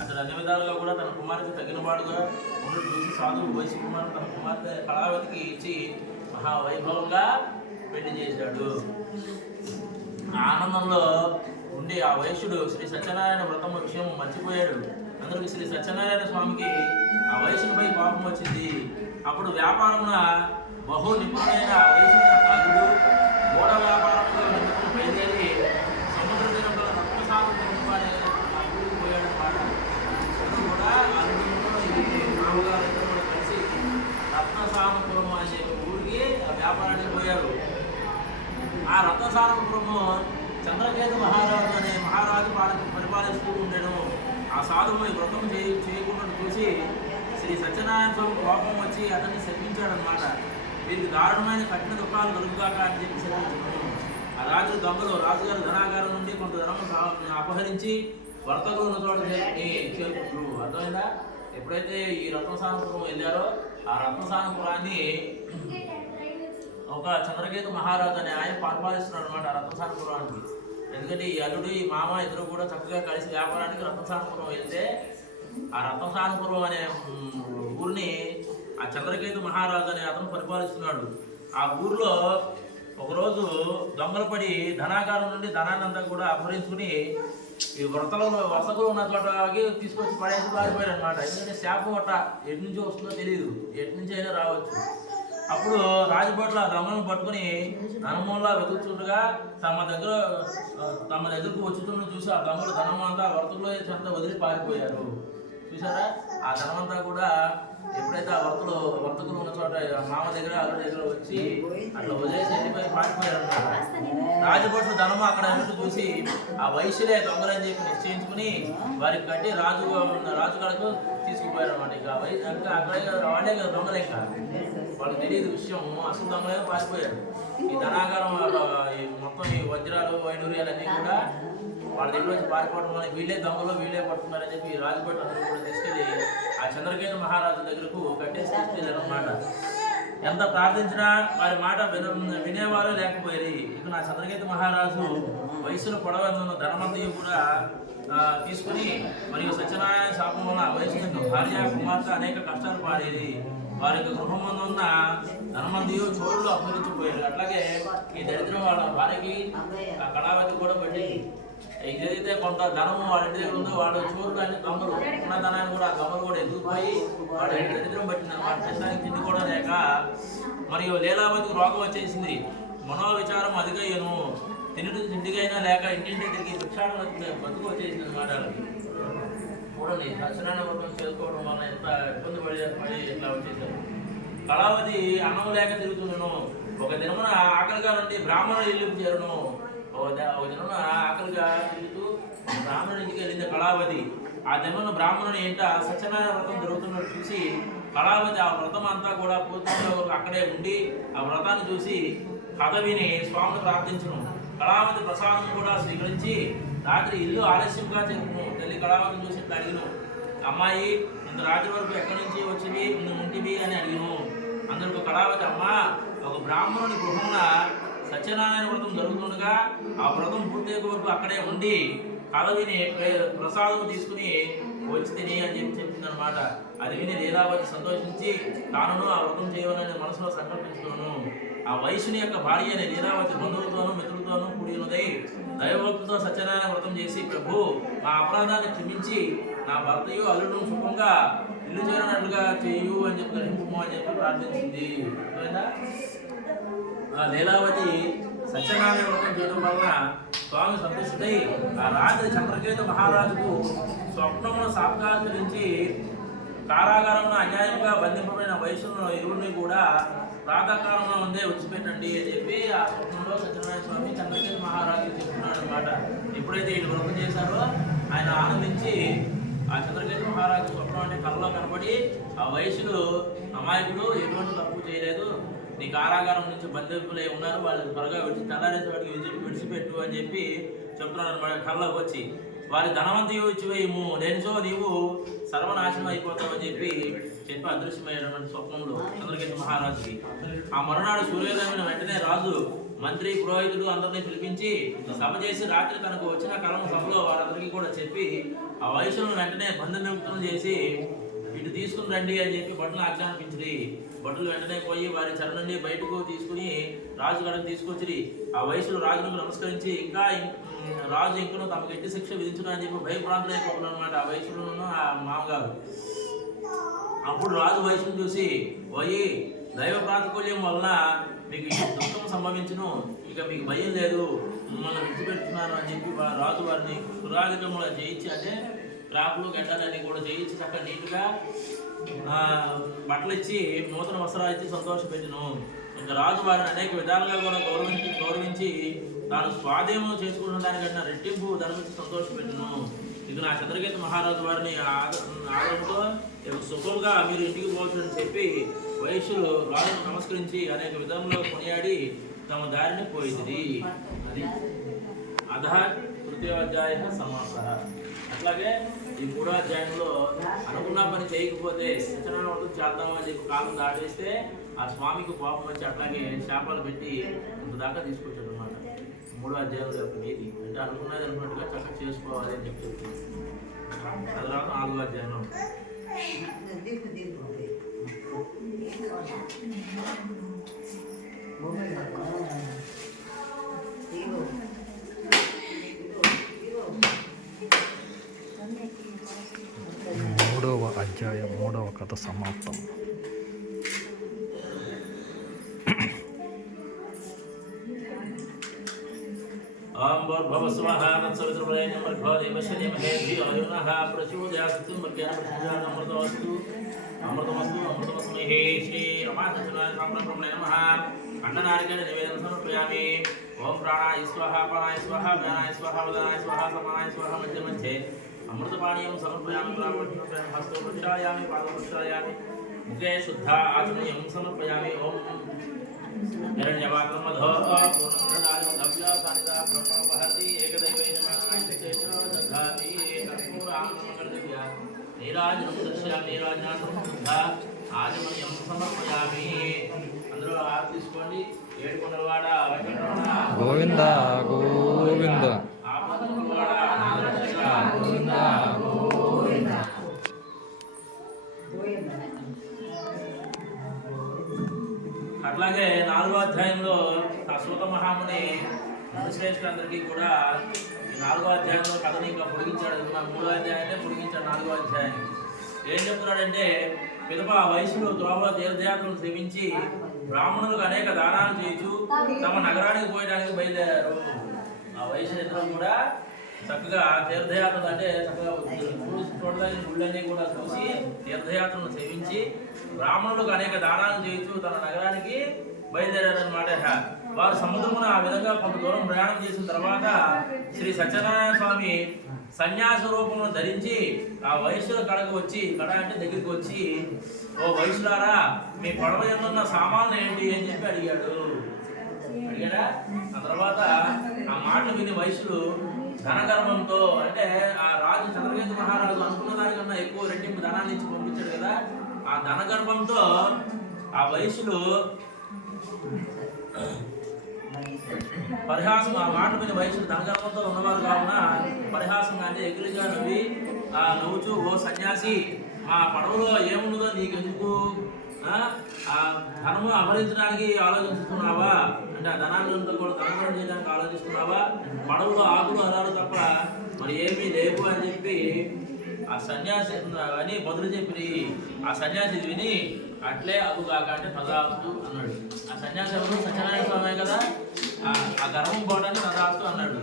అతడు అన్ని విధాలుగా కూడా తన కుమార్తె తగినవాడుగా ఉన్నట్టు చూసి సాధువు వయసు కుమారుడు తన కుమార్తె కళావతికి ఇచ్చి మహావైభవంగా పెళ్లి చేశాడు. ఆనందంలో ఉండి ఆ వైశ్యుడు శ్రీ సత్యనారాయణ వ్రతం విషయం మర్చిపోయాడు. అందరికి శ్రీ సత్యనారాయణ స్వామికి ఆ వైశ్యునిపై కోపం వచ్చింది. అప్పుడు వ్యాపారమున బహు నిపుణుడైన వైశ్యుని యొక్క అల్లుడు గోడ వ్యాపారంలో బయలుదేరి సముద్ర తీరంలో రత్నసాగరం పోయాడనమాట. కూడా అల్లుడు మామగారు ఇద్దరు కలిసి రత్నసాగపురం అనే ఊరికి ఆ వ్యాపారానికి పోయారు. ఆ రత్నసాగపురము చంద్రకేతు మహారాజు అనే మహారాజు పరిపాలిస్తూ ఉండేను. ఆ సాధువు ఈ వ్రతం చేయకుండా చూసి శ్రీ సత్యనారాయణ స్వామి కోపం వచ్చి అతన్ని శపించాడనమాట. వీరికి దారుణమైన కఠిన దుఃఖాలు కలుగుగాక అని చెప్పి శపించాడు. ఆ దొంగలు రాజుగారి ధనాగారం నుండి కొంత ధనం అపహరించి వర్తకులు ఉన్న చోట చేరుకుంటారు. అర్థమైందా? ఎప్పుడైతే ఈ రత్నసానపురం వెళ్ళారో ఆ రత్నసానపురాన్ని ఒక చంద్రకేతు మహారాజు అనే ఆయన పరిపాలిస్తున్నాడు అనమాట రత్నసానపురానికి. ఎందుకంటే ఈ అల్లుడు ఈ మామ ఇద్దరు కూడా చక్కగా కలిసి వ్యాపారానికి రత్నసానపురం వెళ్తే ఆ రత్నసానపురం అనే ఊరిని ఆ చంద్రకేతు మహారాజు అనే అతను పరిపాలిస్తున్నాడు. ఆ ఊరిలో ఒకరోజు దొంగలు పడి ధనాగారం నుండి ధనాన్ని అంతా కూడా అపహరించుకుని ఈ వసతులు ఉన్న చోటకి తీసుకొచ్చి పడేసి పారిపోయాడు అనమాట. ఎందుకంటే శాపం అట్ట ఎటు నుంచి వస్తుందో తెలియదు, ఎటు నుంచి అయినా రావచ్చు. అప్పుడు రాజభట్లు ఆ దొంగలను పట్టుకుని ధనమూలా వెతుకుతుండగా తమ దగ్గరకు వచ్చుతున్న చూసి ఆ దొంగలు ధనం అంతా వర్తకులో చెంత వదిలి పారిపోయారు. చూసారా? ఆ ధనమంతా కూడా ఎప్పుడైతే ఆ వర్తకులు ఉన్న చోట మామ దగ్గర అల్లుడి దగ్గర వచ్చి అట్లా వదిలేసి వెళ్ళిపోయి పారిపోయారు అన్నమాట. రాజభట్లు ధనము అక్కడ అన్నట్టు చూసి ఆ వయసులే దొంగలని చెప్పి నిశ్చయించుకుని వారికి కట్టి రాజుగారికి తీసుకుపోయారు అనమాట. ఇక ఇంకా అక్కడే వాళ్ళే కదా దొంగలే ఇంకా వాళ్ళకి తెలియదు విషయం. అసలు దొంగలే పారిపోయారు. ఈ ధనాగారం మొత్తం ఈ వజ్రాలు వైడూర్యాలన్నీ కూడా వాళ్ళ దగ్గర వచ్చి పారిపోవడం వల్ల వీళ్ళే దొంగలు వీళ్ళే పడుతున్నారని చెప్పి రాజభట్లు అందరూ కూడా తీసుకెళ్ళి ఆ చంద్రకేతు మహారాజు దగ్గరకు కట్టేసి తీసుకెళ్ళారు అనమాట. ఎంత ప్రార్థించినా వారి మాట వినేవారు లేకపోయేది. ఇక నా చంద్రకేతు మహారాజు వయసులో పొడవన్న ధనమంతయు కూడా తీసుకుని మరియు సత్యనారాయణ శాపం వల్ల వయసు భార్య కుమార్తె అనేక కష్టాలు పాడేది. వారి యొక్క గృహమందు ఉన్న ధనమందియు చోరులు అపహరించిపోయారు. అట్లాగే ఈ దరిద్రం వాళ్ళ భార్యకి ఆ కళావతి కూడా పట్టింది. ఏదైతే కొంత ధనము వాళ్ళ ఇంటి దగ్గర ఉందో వాళ్ళు చోరులు అన్ని దొంగలు ఉన్న ధనాన్ని కూడా ఆ దొంగలు కూడా ఎదుగుపోయి వాళ్ళ దరిద్రం పట్టింది అన్నమాట. తినడానికి తిండి కూడా లేక మరియు లీలావతికి రోగం వచ్చేసింది. మనోవిచారం అధికయ్యను. తిండికైనా లేక ఇంటింటి తిరిగి భిక్షాటన బతుకు వచ్చేసింది అనమాట. చూడండి, సత్యనారాయణ వ్రతం చేసుకోవడం వల్ల ఎంత ఇబ్బంది పడి ఇట్లా వచ్చేసారు. కళావతి అన్నం లేక తిరుగుతున్నాను. ఒక దినమున ఆకలిగా నుండి బ్రాహ్మణుడు ఇల్లుకు చేరును. ఒక దినమున ఆకలిగా తిరుగుతూ బ్రాహ్మణుడి ఇంటికి వెళ్ళింది కళావతి. ఆ దినమున బ్రాహ్మణుని ఏంట సత్యనారాయణ వ్రతం జరుగుతున్నట్టు చూసి కళావతి ఆ వ్రతం అంతా కూడా పూర్తిగా అక్కడే ఉండి ఆ వ్రతాన్ని చూసి కథ విని స్వామిని ప్రార్థించను. కళావతి ప్రసాదం కూడా స్వీకరించి రాత్రి ఇల్లు ఆలస్యంగా చెప్పును. తల్లి కళావతిని చూసి అడిగిను, అమ్మాయి ఇంత రాత్రి వరకు ఎక్కడి నుంచి వచ్చివి ఉంటివి అని అడిగిను. అందుకు కళావతి, అమ్మ ఒక బ్రాహ్మణుని గృహమున సత్యనారాయణ వ్రతం జరుగుతుండగా ఆ వ్రతం పూర్తయ్యే వరకు అక్కడే ఉండి కథ విని ప్రసాదం తీసుకుని వచ్చి తిని అని చెప్పింది అనమాట. అది విని లీలావతి సంతోషించి తాను ఆ వ్రతం చేయాలని మనసులో సంకల్పించుకున్నాను. ఆ ఆ వైశ్యుని యొక్క భార్య అయిన లీలావతి బంధువులతోనూ మిత్రులతోనూ కూడి ఉన్నది. దైవభక్తితో సత్యనారాయణ వ్రతం చేసి, ప్రభు నా అపరాధాన్ని క్షమించి నా భర్తయు అల్లుడు సుఖంగా ఇల్లు చేరినట్లుగా చేయు అని చెప్పి గ్రహింపు అని చెప్పి ప్రార్థించింది. ఆ లీలావతి సత్యనారాయణ వ్రతం చేయడం వలన స్వామి సంతుష్టుడై ఆ రాత్రి చంద్రకేతు మహారాజుకు స్వప్నమును సాక్షాత్కరించి కారాగారంలో అన్యాయంగా బంధింపబడిన వైశ్యులను ఇరువురిని కూడా ప్రాతకాలంలో ఉందే విడిచిపెట్టండి అని చెప్పి ఆ స్వప్నంలో సత్యనారాయణ స్వామి చంద్రకేతు మహారాజు చెప్తున్నాడు అనమాట. ఎప్పుడైతే ఈయన వ్రతం చేశారో ఆయన ఆనందించి ఆ చంద్రకేతు మహారాజు స్వప్నం అంటే కళ్ళలో కనబడి ఆ వైశ్యులు అమాయకులు ఎటువంటి తప్పు చేయలేదు, నీ కారాగారం నుంచి బంధింపులే ఉన్నారు, వాళ్ళు త్వరగా తెల్లారేసే వాటికి విడిచిపెట్టు అని చెప్పి చెప్తున్నాడు అనమాట. కళ్ళలోకి వచ్చి వారి ధనవంతయు ఇచ్చివేయము, లేనిచో నీవు సర్వనాశనం అయిపోతావు అని చెప్పి అదృశ్యమైనటువంటి స్వప్నంలో చంద్రకేతు మహారాజుకి. ఆ మరునాడు సూర్యోదయం వెంటనే రాజు మంత్రి పురోహితుడు అందరినీ పిలిపించి సభ చేసి రాత్రి తనకు వచ్చిన కలమ సభలో వారందరికీ కూడా చెప్పి ఆ వయసులను వెంటనే బంధవిముక్తం చేసి ఇటు తీసుకుని రండి అని చెప్పి భటులను ఆజ్ఞాపించింది. భటులు వెంటనే పోయి వారి చెర నుండి బయటకు తీసుకుని రాజు గడకు తీసుకొచ్చి ఆ వయసులు రాజులకు నమస్కరించి ఇంకా రాజు ఇంకనూ తమకు ఎట్టి శిక్ష విధించున్నా అని చెప్పి భయప్రాంతులైపోతున్నారు అనమాట ఆ వయసులను ఆ మామగారు. అప్పుడు రాజు వయసును చూసి, పోయి దైవ ప్రాతికూల్యం వలన మీకు దుఃఖం సంభవించును, ఇక మీకు భయం లేదు, మిమ్మల్ని విడిచిపెడుతున్నాను అని చెప్పి రాజు వారిని పురాధికముగా చేయించి, అంటే క్రాపులు గడ్డలన్నీ కూడా చేయించి చక్కగా నీట్గా బట్టలు ఇచ్చి నూతన వస్త్రాలు ఇచ్చి సంతోషపెట్టును. ఇంకా రాజు వారిని అనేక విధాలుగా కూడా గౌరవించి తాను స్వాధీనం చేసుకున్న దానికన్నా రెట్టింపు ధనమిచ్చి సంతోషపెట్టును. ఇక నా చంద్రకేతు మహారాజు వారిని ఆదరణతో సుఖంగా మీరు ఇంటికి పోవచ్చని చెప్పి వైశ్యులు రాజును నమస్కరించి అనేక విధంలో కొనియాడి తమ దారిని పోయింది. అది అధ తృతీయోధ్యాయ సమాప్త. అట్లాగే ఈ 3వ అధ్యాయంలో అనుకున్న పని చేయకపోతే సత్యనారాయణ వ్రతం చేద్దామని చెప్పి కాలం దాటేస్తే ఆ స్వామికి కోపం వచ్చి అట్లాగే శాపాలు పెట్టి ఇంతదాకా తీసుకొచ్చాడు అనమాట. 3వ అధ్యాయంలో యొక్క నీతి అంటే అనుకున్నది అనుకున్నట్టుగా చక్కగా చేసుకోవాలి అని చెప్పి ఆ తర్వాత 4వ అధ్యాయంలో మూడవ అధ్యాయం 3వ కథ సమాప్తం. ఓం భూర్భువస్సువః తత్సవితుర్వరేణ్యం భర్గో దేవస్య ధీమహి ధియో యో నః ప్రచోదయాత్ అమృతమస్తు అమృతమస్మహే. శ్రీ రమాసత్యనారాయణ బ్రహ్మణే నమః. అన్ననారికేళ నివేదన సమర్పయామి. ఓం ప్రాణాయ స్వాహ అపానాయ స్వాహ వ్యానాయ స్వాహ ఉదానాయ స్వాహ సమానాయ స్వాహ మధ్య మధ్యే అమృతపానీయం సమర్పయామి. ప్రాణం హస్తో ప్రక్షాళయామి, పాదం ప్రక్షాళయామి, ముఖే శుద్ధ ఆచమనీయం సమర్పయామి. ఓం హిరణ్యవాక్రమధో పూర్ణందదానిమదవ్యాసానిదా బ్రహ్మణోపహర్తి ఏకదైవైనమానాయతేజోదధాతి కర్పూరామృతమకర్దివ్య నీరాజనం దర్శయామి. నీరాజనాథం శుద్ధ ఆచమనీయం సమర్పయామి. అందరూ ఆర్తి తీసుకోండి. ఏడుకొండలవాడ వెంకటరమణ గోవింద గోవింద ఆపదములవాడ గోవింద గోవింద. అట్లాగే 4వ అధ్యాయంలో ఆ సూత మహాముని శ్రేష్ఠులందరికీ కూడా 4వ అధ్యాయంలో కథని ఇంకా పొడిగించాడు. 3వ అధ్యాయాన్ని పొడిగించాడు 4వ అధ్యాయం. ఏం చెప్తున్నాడంటే, పిదప వయసులో త్రోవ తీర్థయాత్రలు సేవించి బ్రాహ్మణులకు అనేక దానాలు చేయొచ్చు తమ నగరానికి పోయడానికి బయలుదేరారు. ఆ వయసులందరూ కూడా చక్కగా తీర్థయాత్రలు అంటే చక్కగా చూడడానికి గుళ్ళన్నీ కూడా చూసి తీర్థయాత్రలను సేవించి బ్రాహ్మణులకు అనేక దానాలు చేయొచ్చు తన నగరానికి బయలుదేరారనమాట. వారు సముద్రమున ఆ విధంగా కొంత దూరం ప్రయాణం చేసిన తర్వాత శ్రీ సత్యనారాయణ స్వామి సన్యాస రూపంలో ధరించి ఆ వయసుల కడకు వచ్చి, కడ అంటే దగ్గరికి వచ్చి, ఓ వయసులారా మీ పడవ ఉన్న సామాన్లు ఏంటి అని చెప్పి అడిగాడా. ఆ తర్వాత ఆ మాటలు విని వయసులు ధనగర్వంతో, అంటే ఆ రాజు చంద్రకేతు మహారాజు అనుకున్న దానికన్నా ఎక్కువ రెట్టింపు ధనాన్ని ఇచ్చి పంపించాడు కదా, ఆ ధనగర్వంతో ఆ వయసులు పరిహాసం, ఆ మాట మీద వయసులు ధనగర్వంతో ఉన్నవారు కావున పరిహాసంగా అంటే ఎగురుగా నవ్వి నవ్వుచూ, ఓ సన్యాసి మా పడవలో ఏమున్నదో నీకెందుకు, ఆ ధనము అమరించడానికి ఆలోచిస్తున్నావా? అంటే ఆ ధనాన్ని కూడా ధనం చేయడానికి ఆలోచిస్తున్నావా? పడవలో ఆకులు అలాలు తప్ప మరి ఏమీ లేవు అని చెప్పి ఆ సన్యాసి అని బదులు చెప్పి ఆ సన్యాసి విని అట్లే అగుగాక అంటే తదాస్తు అన్నాడు. ఆ సన్యాసి ఎవరు? సత్యనారాయణ స్వామి కదా. ఆ గర్వం పోవడానికి తదాస్తు అన్నాడు.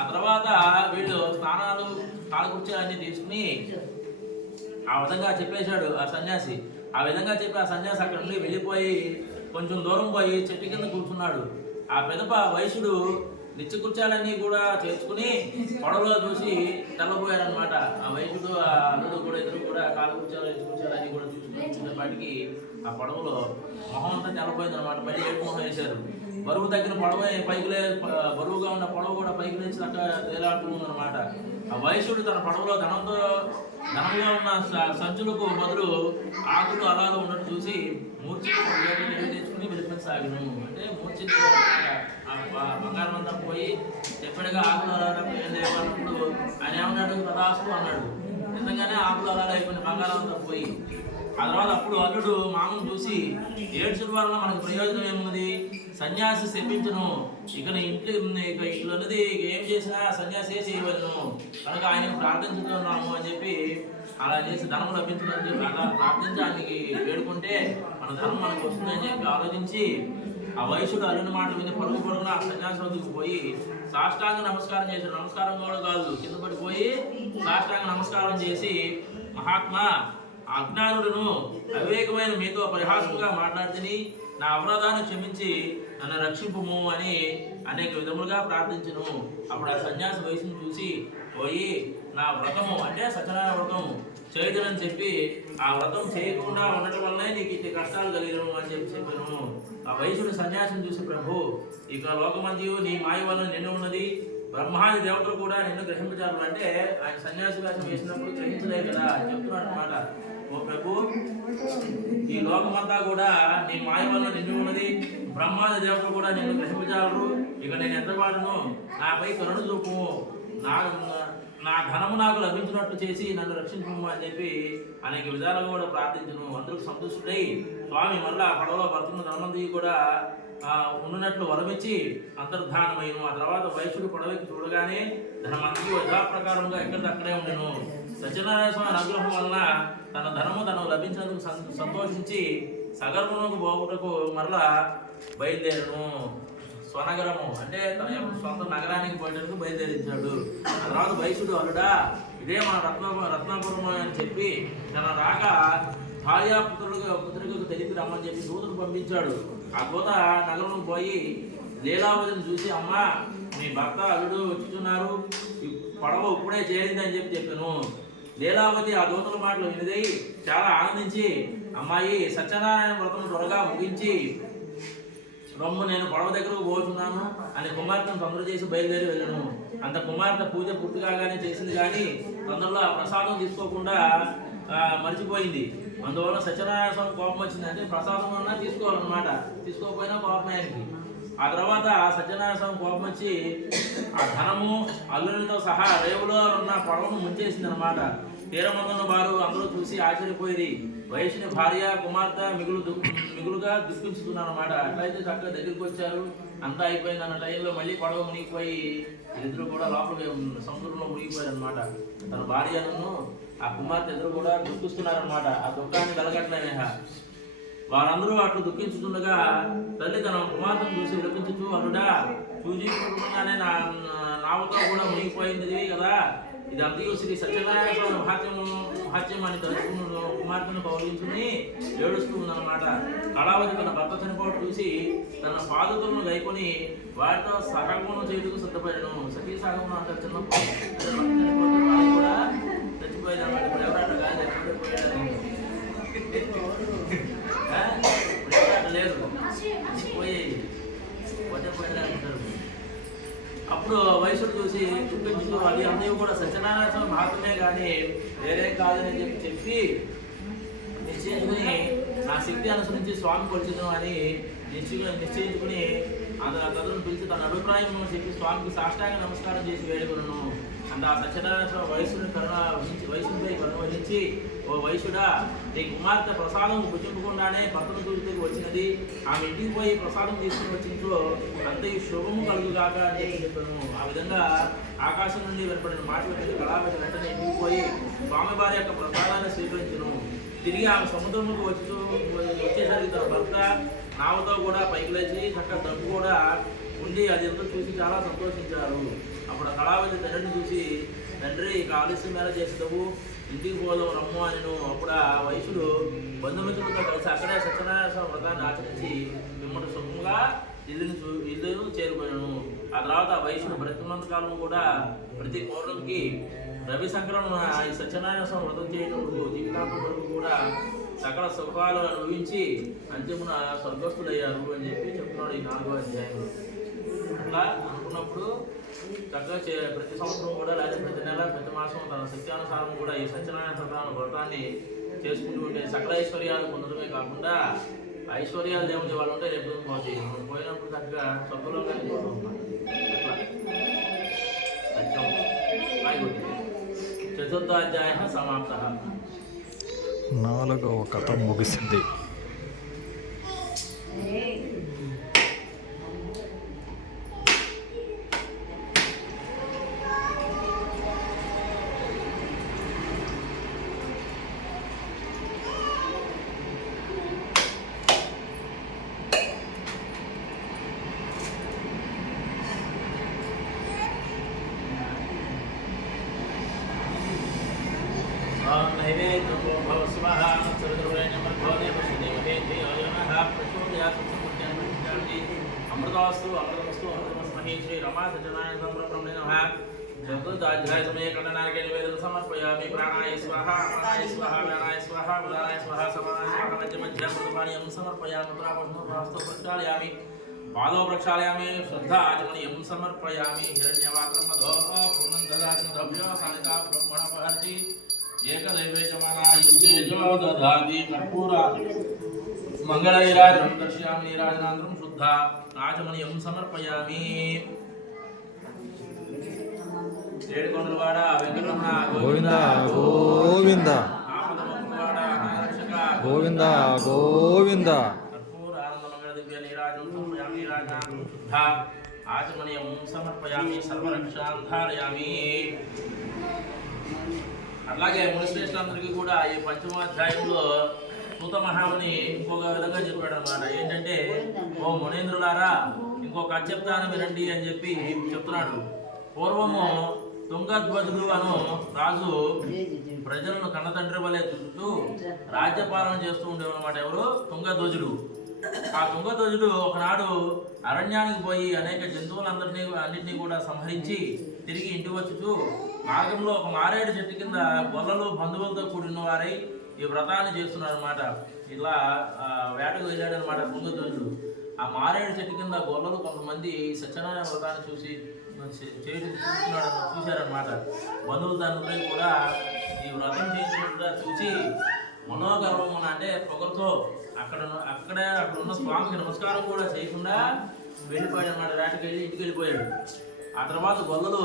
ఆ తర్వాత వీళ్ళు స్నానాలు కాలకుర్చీలన్నీ తీసుకుని ఆ విధంగా చెప్పేశాడు ఆ సన్యాసి. ఆ విధంగా చెప్పి ఆ సన్యాసి అక్కడ నుండి వెళ్ళిపోయి కొంచెం దూరం పోయి చెట్టు కింద కూర్చున్నాడు. ఆ పెదప వైశ్యుడు నిత్య కృత్యాలన్నీ కూడా చేసుకుని పడవలో చూసి తెల్లబోయారనమాట. ఆ వైద్యుడు ఆ అల్లుడు కూడా ఇద్దరు కూడా కాలకృత్యాలు నిత్య కృత్యాలన్నీ కూడా చూసుకునేపాటికి ఆ పడవలో మొహం అంతా తెల్లబోయింది అనమాట. పైకి ఏడు మొహం వేశారు. బరువు తగ్గిన పడవ బరువుగా ఉన్న పడవ కూడా పైకి లేచి అట్లా తేలాడుతూ ఉందన్నమాట. ఆ వైశ్యుడు తన పడవలో ధనంలో ఉన్న సంచులకు బదులు ఆకులు అలాలు ఉన్నట్టు చూసి తెచ్చుకుని వెళ్ళిపోసాగను. అంటే మూర్ఛించి ఆ బంగారం అంతా పోయి చెప్పాడుగా ఆకులు అలాడడం ఏం లేవన్నప్పుడు ఆయన ఏమన్నాడు? తదాస్తు అన్నాడు. నిజంగానే ఆకులు అలాడు అయిపోయిన బంగారం అంతా పోయి ఆ తర్వాత అప్పుడు అల్లుడు మామను చూసి ఏడ్చుల వల్ల మనకు ప్రయోజనం ఏమున్నది? సన్యాసి శపించను. ఇక ఇంట్లో ఉన్నది ఏం చేసినా సన్యాసి చేయవలను కనుక ఆయన ప్రార్థించుతున్నాము అని చెప్పి అలా చేసి ధనం లభించదని చెప్పి అలా ప్రార్థించి ఆయనకి వేడుకుంటే మన ధనం మనకు వస్తుందని చెప్పి ఆలోచించి ఆ వైశ్యుడు అల్లుని మాట మీద పరుగున ఆ సన్యాసి వద్దకు పోయి సాష్టాంగ నమస్కారం చేశాడు. నమస్కారం కూడా కాదు, కింద పడిపోయి సాష్టాంగ నమస్కారం చేసి, మహాత్మా, అజ్ఞానులను అవివేకమైన మీతో పరిహాసంగా మాట్లాడితే నా అపరాధాన్ని క్షమించి నన్ను రక్షింపుము అని అనేక విధములుగా ప్రార్థించను. అప్పుడు ఆ సన్యాసి వయసును చూసి పోయి నా వ్రతము అంటే సత్యనారాయణ వ్రతం చేయదని చెప్పి ఆ వ్రతం చేయకుండా ఉండటం వల్లనే నీకు ఇన్ని కష్టాలు కలిగినము అని చెప్పాను. ఆ వయసుడు సన్యాసిని చూసి, ప్రభు, ఇక లోకమంతియు నీ మాయ వల్ల నిన్ను ఉన్నది, బ్రహ్మాది దేవతలు కూడా నిన్ను గ్రహింపజారు. అంటే ఆయన సన్యాసి వేషం వేసినప్పుడు గ్రహించలేదు కదా చెప్తున్నాడు అనమాట. ఓ ప్రభు, ఈ లోకమంతా కూడా నీ మాయ వల్ల నిన్ను ఉన్నది, బ్రహ్మాది దేవతలు కూడా నిన్ను గ్రహింపజాలరు. ఇక నేను ఎంత వాడును, నాపై కరుణ చూపు, నా ధనము నాకు లభించినట్లు చేసి నన్ను రక్షించము అని చెప్పి అనేక విధాలుగా కూడా ప్రార్థించను. అందరూ సంతుష్టుడై స్వామి మళ్ళా పడవలో భర్తను ధనమంది కూడా ఉన్నట్లు వరమిచ్చి అంతర్ధానమైన. ఆ తర్వాత వైశ్యుడు పడవకి చూడగానే ధనమంది యథాప్రకారంగా ఎక్కడికక్కడే ఉండెను. సత్యనారాయణ స్వామి అనుగ్రహం వలన తన ధనము తనకు లభించినందుకు సంతోషించి సగర్భముకు పోవుటకు మరలా బయలుదేరను. స్వనగరము అంటే తన యొక్క సొంత నగరానికి పోయేందుకు బయలుదేరించాడు. ఆ తర్వాత వైశ్యుడు, అల్లుడా, ఇదే మన రత్నాపురం అని చెప్పి తన రాక భార్యాపుత్రులకు తెలిపి రమ్మని చెప్పి దూతను పంపించాడు. ఆ దూత నగరం పోయి లీలావతిని చూసి, అమ్మా, మీ భర్త అల్లుడు వచ్చుతున్నారు, పడవ ఇప్పుడే చేరింది అని చెప్పాను. లీలావతి ఆ దూతల మాటలు వినిదై చాలా ఆనందించి, అమ్మాయి, సత్యనారాయణ వ్రతం త్వరగా ముగించి రొమ్ము నేను పడవ దగ్గరకు పోతున్నాను అని కుమార్తెను తొందర చేసి బయలుదేరి వెళ్ళను. అంత కుమార్తె పూజ పూర్తి కాగానే చేసింది, కానీ తొందరలో ఆ ప్రసాదం తీసుకోకుండా మర్చిపోయింది. అందువల్ల సత్యనారాయణ స్వామి కోపం వచ్చింది. అంటే ప్రసాదం అన్నా తీసుకోవాలన్నమాట, తీసుకోకపోయినా కోపమయానికి. ఆ తర్వాత సత్యనారాయణ స్వామి కోపం వచ్చి ఆ ధనము అల్లునితో సహా రేవులో ఉన్న పడవను ముంచేసింది అనమాట. తీరమందున్న వారు అందరూ చూసి ఆశ్చర్యపోయి వయసుని భార్య కుమార్తె మిగులుగా దుఃఖించుతున్నారు అనమాట. అట్లయితే చక్కగా దగ్గరికి వచ్చారు, అంతా అయిపోయింది అన్న టైంలో మళ్ళీ పడవ మునిగిపోయి ఇద్దరు కూడా లోపల సముద్రంలో మునిగిపోయారు అనమాట. తన భార్యను ఆ కుమార్తె ఇద్దరు కూడా దుఃఖిస్తున్నారనమాట. ఆ దుఃఖాన్ని వెలగట్లేనే. వారందరూ అట్లు దుఃఖించుతుండగా తల్లి తన కుమార్తెను చూసి విలపించుతూ, అల్లుడా, చూసిగానే నావతో కూడా మునిగిపోయింది కదా, ఇది అంతయు శ్రీ సత్యనారాయణ స్వామి మహాత్యం అని తలుచుకున్న కుమార్తెను కౌలించుకుని ఏడుస్తూ ఉందన్నమాట. కళావతి తన భర్త చనిపోవడం చూసి తన పాదుకలను గైకొని వాటితో సహగమనం చేయుటకు సిద్ధపడను. సతీ సహగమనం అంటారు చిన్నప్పుడు కూడా చచ్చిపోయింది అనమాట. ఇప్పుడు ఎవరంటే కానీ చచ్చిపోయాడు, లేదు చచ్చిపోయేది అంటారు. అప్పుడు వయసుడు చూసి చూపించుతూ, అది అందరూ కూడా సత్యనారాయణ స్వామి మహాత్మే కానీ వేరే కాదని చెప్పి నిశ్చయించుకుని నా శక్తి అనుసరించి స్వామి కొలిచిను అని నిశ్చయించుకుని అందరూ పిలిచి తన అభిప్రాయం చెప్పి స్వామికి సాష్టాంగ నమస్కారం చేసి వేడుకున్నాను. అంత ఆ సత్యనారాయణ స్వామి వయసుపై కరుణ వహించి, ఓ వైశ్యుడా, నీ కుమార్తె ప్రసాదం భుజింపకుండానే భర్తను చూడికి వచ్చినది, ఆమె ఇంటికి పోయి ప్రసాదం తీసుకుని వచ్చించో అంత ఈ శుభము కలుగుగాక అని చెప్పాను. ఆ విధంగా ఆకాశం నుండి వినపడిన మాటలు విని కళాపతి వెంటనే ఇంటికి పోయి స్వామివారి యొక్క ప్రసాదాన్ని స్వీకరించను. తిరిగి ఆమె సముద్రముకు వచ్చేసరికి తన భర్త నావతో కూడా పైకి లేచి చక్కగా దగ్గు కూడా ఉండి అది ఎంతో చూసి చాలా సంతోషించారు. అప్పుడు ఆ కళావతి తండ్రిని చూసి, తండ్రి ఇక ఆలస్యం మేర చేసేటవు, ఇంటికి పోదాం రమ్ము అనిను. అప్పుడు ఆ వైశ్యుడు బంధుమిత్రులతో కలిసి అక్కడే సత్యనారాయణ స్వామి వ్రతాన్ని ఆచరించి మిమ్మల్ని సుఖంగా ఇల్లు చేరుకోను. ఆ తర్వాత ఆ వైశ్యుడు బ్రతికున్నంత కాలం కూడా ప్రతి పౌరులకి రవి సంక్రమణ ఈ సత్యనారాయణ స్వామి వ్రతం చేయటప్పుడు జీవితాంతం వరకు కూడా సకల సుఖాలు అనుభవించి అంతిమున స్వర్గస్థులయ్యారు అని చెప్పి చెప్తున్నాడు ఈ 4వ అధ్యాయంలో. అట్లా అనుకున్నప్పుడు చక్కగా ప్రతి సంవత్సరం కూడా లేదా ప్రతి నెల ప్రతి మాసం తన శక్త్యానుసారం కూడా ఈ సత్యనారాయణ వ్రతాన్ని చేసుకుంటూ ఉంటే సకల ఐశ్వర్యాలు పొందడమే కాకుండా ఐశ్వర్యాలు దేవుడి వాళ్ళు ఉంటే రేపు పోతాయి. మనం పోయినప్పుడు చక్కగా స్వర్గంలోకి పోతాం. అట్లా సత్యం 4వ అధ్యాయ సమాప్త. 4వ కథ ముగిసింది. అమృతవస్తు అమృతవస్తు అమృతమస్మహి శ్రీ రమా సత్యనారాయణ సంప్రబ్రహ్మణే నమః. చతుర్థాధ్యాయ సమయ కండనాయకే నివేదన సమర్పయామి. ప్రాణాయ స్వాహ, అపానాయ స్వాహ, వ్యానాయ స్వాహ, ఉదానాయ స్వాహ, సమానాయ స్వాహ, మధ్యమధ్యామృతపానీయం సమర్పయామి. పురాపష్ణోపహస్తౌ ప్రక్షాళయామి, పాదౌ ప్రక్షాళయామి, శ్రద్ధ ఆచమనీయం సమర్పయామి. హిరణ్యవాత్రం మధో పూర్ణం దదాతి ద్రవ్యో సానితా బ్రహ్మణోపహర్తి ఏకదైవేజమానాయుష్యేజో దదాతి కర్పూర మంగళైరాజనం దర్శయామి. నీరాజనాంతరం శుద్ధ ఆచమనీయం సమర్పయామి. ఏడుకొండలవాడ వెంకటరమణ గోవింద గోవింద ఆపదముఖవాడ రక్షక గోవింద గోవింద. కర్పూర ఆనంద మంగళ దివ్య నీరాజనం సమర్పయామి. నీరాజనాంతరం శుద్ధ ఆచమనీయం సమర్పయామి. సర్వరక్షాంధారయామి. అలాగే మునిశ్రేష్ఠులందరికీ కూడా ఈ 5వ అధ్యాయంలో సూత మహాముని ఇంకొక విధంగా చెప్పాడు అన్నమాట. ఏంటంటే, ఓ మునేంద్రులారా, ఇంకొక కథ చెప్తాను వినండి అని చెప్పి చెప్తున్నాడు. పూర్వము తుంగధ్వజుడు అను రాజు ప్రజలను కన్నతండ్రి వలె చూస్తూ రాజ్యపాలన చేస్తూ ఉండేవన్నమాట. ఎవరు? తుంగధ్వజుడు. ఆ తుంగధ్వజుడు ఒకనాడు అరణ్యానికి పోయి అనేక అన్నింటినీ కూడా సంహరించి తిరిగి ఇంటికి వచ్చుతూ మార్గంలో ఒక మారేడు చెట్టు కింద గొల్లలు బంధువులతో కూడిన వారై ఈ వ్రతాన్ని చేస్తున్నారు అనమాట. ఇలా వేటకు వెళ్ళాడనమాట తుంగధ్వజుడు. ఆ మారేడు చెట్టు కింద గొల్లలు కొంతమంది సత్యనారాయణ వ్రతాన్ని చూశారనమాట. బంధువులు దానిపై కూడా ఈ వ్రతం చేసినట్టుగా చూసి మనోగర్వం అంటే పొగలతో అక్కడే ఉన్న స్వామికి నమస్కారం కూడా చేయకుండా వెళ్ళిపోయాడు అన్నమాట. వేటకి వెళ్ళి ఇంటికి వెళ్ళిపోయాడు. ఆ తర్వాత గొల్లలు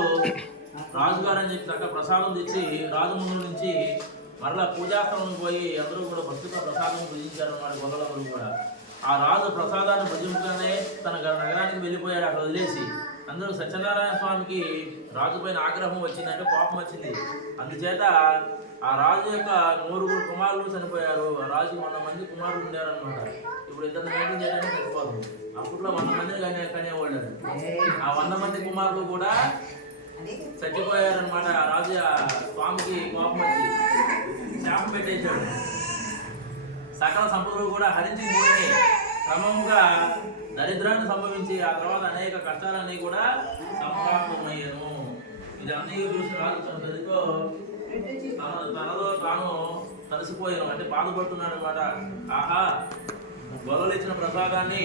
రాజుగారు అని చెప్పి చక్కగా ప్రసాదం తెచ్చి రాజు ముందు నుంచి మరలా పూజాస్థలం పోయి అందరూ కూడా భక్తితో ప్రసాదం భుజించారు అన్నమాట. గొల్లలందరూ కూడా ఆ రాజు ప్రసాదాన్ని భుజించగానే తన నగరానికి వెళ్ళిపోయాడు. అక్కడ వదిలేసి అందరూ సత్యనారాయణ స్వామికి రాజుపైన ఆగ్రహం వచ్చిందంటే కోపం వచ్చింది. అందుచేత ఆ రాజు యొక్క 9 కుమారులు చనిపోయారు. ఆ రాజుకి 100 మంది కుమారులు ఉండారనమాట. ఇప్పుడు ఇద్దరు మెయింటైన్ చేయడానికి చనిపోదు. అప్పట్లో 100 మందిని కనేవాళ్ళు. ఆ 100 మంది కుమారులు కూడా చచ్చిపోయారనమాట. ఆ రాజు స్వామికి కోపం వచ్చి శాపం పెట్టేశాడు. సకల సంపదలు కూడా హరించి పోయి క్రమంగా దరిద్రాన్ని సంభవించి ఆ తర్వాత అనేక కష్టాలన్నీ కూడా సంప్రాప్తమయ్యాను. ఇది అన్నీ చూసి రాజు తనతో తనలో తాను తలసిపోయాను, అంటే బాధపడుతున్నాడు అనమాట. ఆహా, గొల్లలు ఇచ్చిన ప్రసాదాన్ని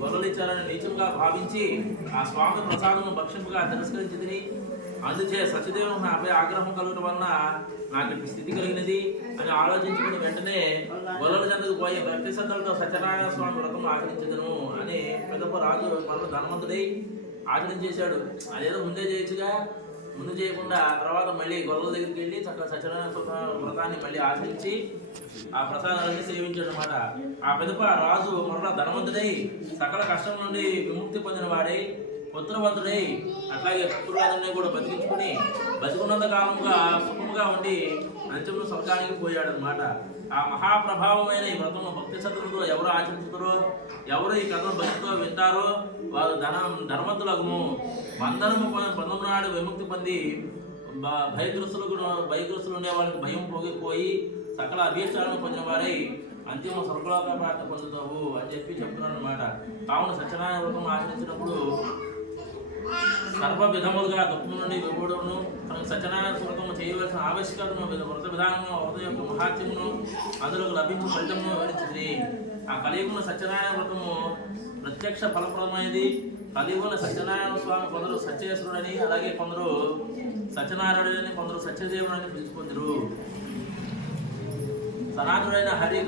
గొల్లలు ఇచ్చారని నీచంగా భావించి ఆ స్వామి ప్రసాదం భక్షింపుగా తిరస్కరించి తిని అందుచే సత్యదేవుడు నాపై ఆగ్రహం కలగడం వలన నాకు ఇప్పుడు స్థితి కలిగినది అని ఆలోచించుకుని వెంటనే గొల్లల చెందుకు పోయి భక్తి శ్రద్ధలతో సత్యనారాయణ స్వామి వ్రతం ఆచరించదను అని పెద్దప్ప రాజు మనలో ధనవంతుడై ఆచరించేశాడు. అదేదో ముందే చేయొచ్చుగా, ముందు చేయకుండా తర్వాత మళ్ళీ గొర్రెల దగ్గరికి వెళ్ళి చక్కగా సత్యనారాయణ వ్రతాన్ని మళ్ళీ ఆచరించి ఆ ప్రసాదాన్ని సేవించాడు అనమాట. ఆ పిదప రాజు మరలా ధనవంతుడై సకల కష్టం నుండి విముక్తి పొందిన వాడై పుత్రవంతుడై అట్లాగే పుత్రులందరినీ కూడా బతికించుకుని బతికున్నంత కాలంగా సుఖముగా ఉండి అంత్యంలో స్వర్గానికి పోయాడు అనమాట. ఆ మహాప్రభావమైన ఈ వ్రతము భక్తి శ్రద్ధలతో ఎవరు ఆచరిస్తారో, ఎవరు ఈ కథను భక్తితో వింటారో వారు ధనవంతులకు బంధనము నాడు విముక్తి పొంది భయగ్రస్తులు ఉండే వాళ్ళకి భయం పోగిపోయి సకల అభీష్టాలను పొందిన వారై అంతిమ స్వర్గలోక ప్రాప్తి పొందుతావు అని చెప్పి చెప్తున్నాడు అనమాట. కావున సత్యనారాయణ వ్రతం ఆచరించినప్పుడు సర్వ విధములుగా దుఃఖం నుండి విముడును తనకు సత్యనారాయణ వ్రతము చేయవలసిన ఆవశ్యకతను వ్రత విధానము వ్రత యొక్క మహాత్యమును అందులో లభించు ఫలితమును వివరించింది. ఆ కలియుగమున సత్యనారాయణ వ్రతము ప్రత్యక్ష ఫలప్రదమైనది. కలియుగమున సత్యనారాయణ స్వామి కొందరు సత్యేశ్వరుడని, అలాగే కొందరు సత్యనారాయణుడని, కొందరు సత్యదేవుడని పిలుచుకుందరు. సనాతుడైన హరి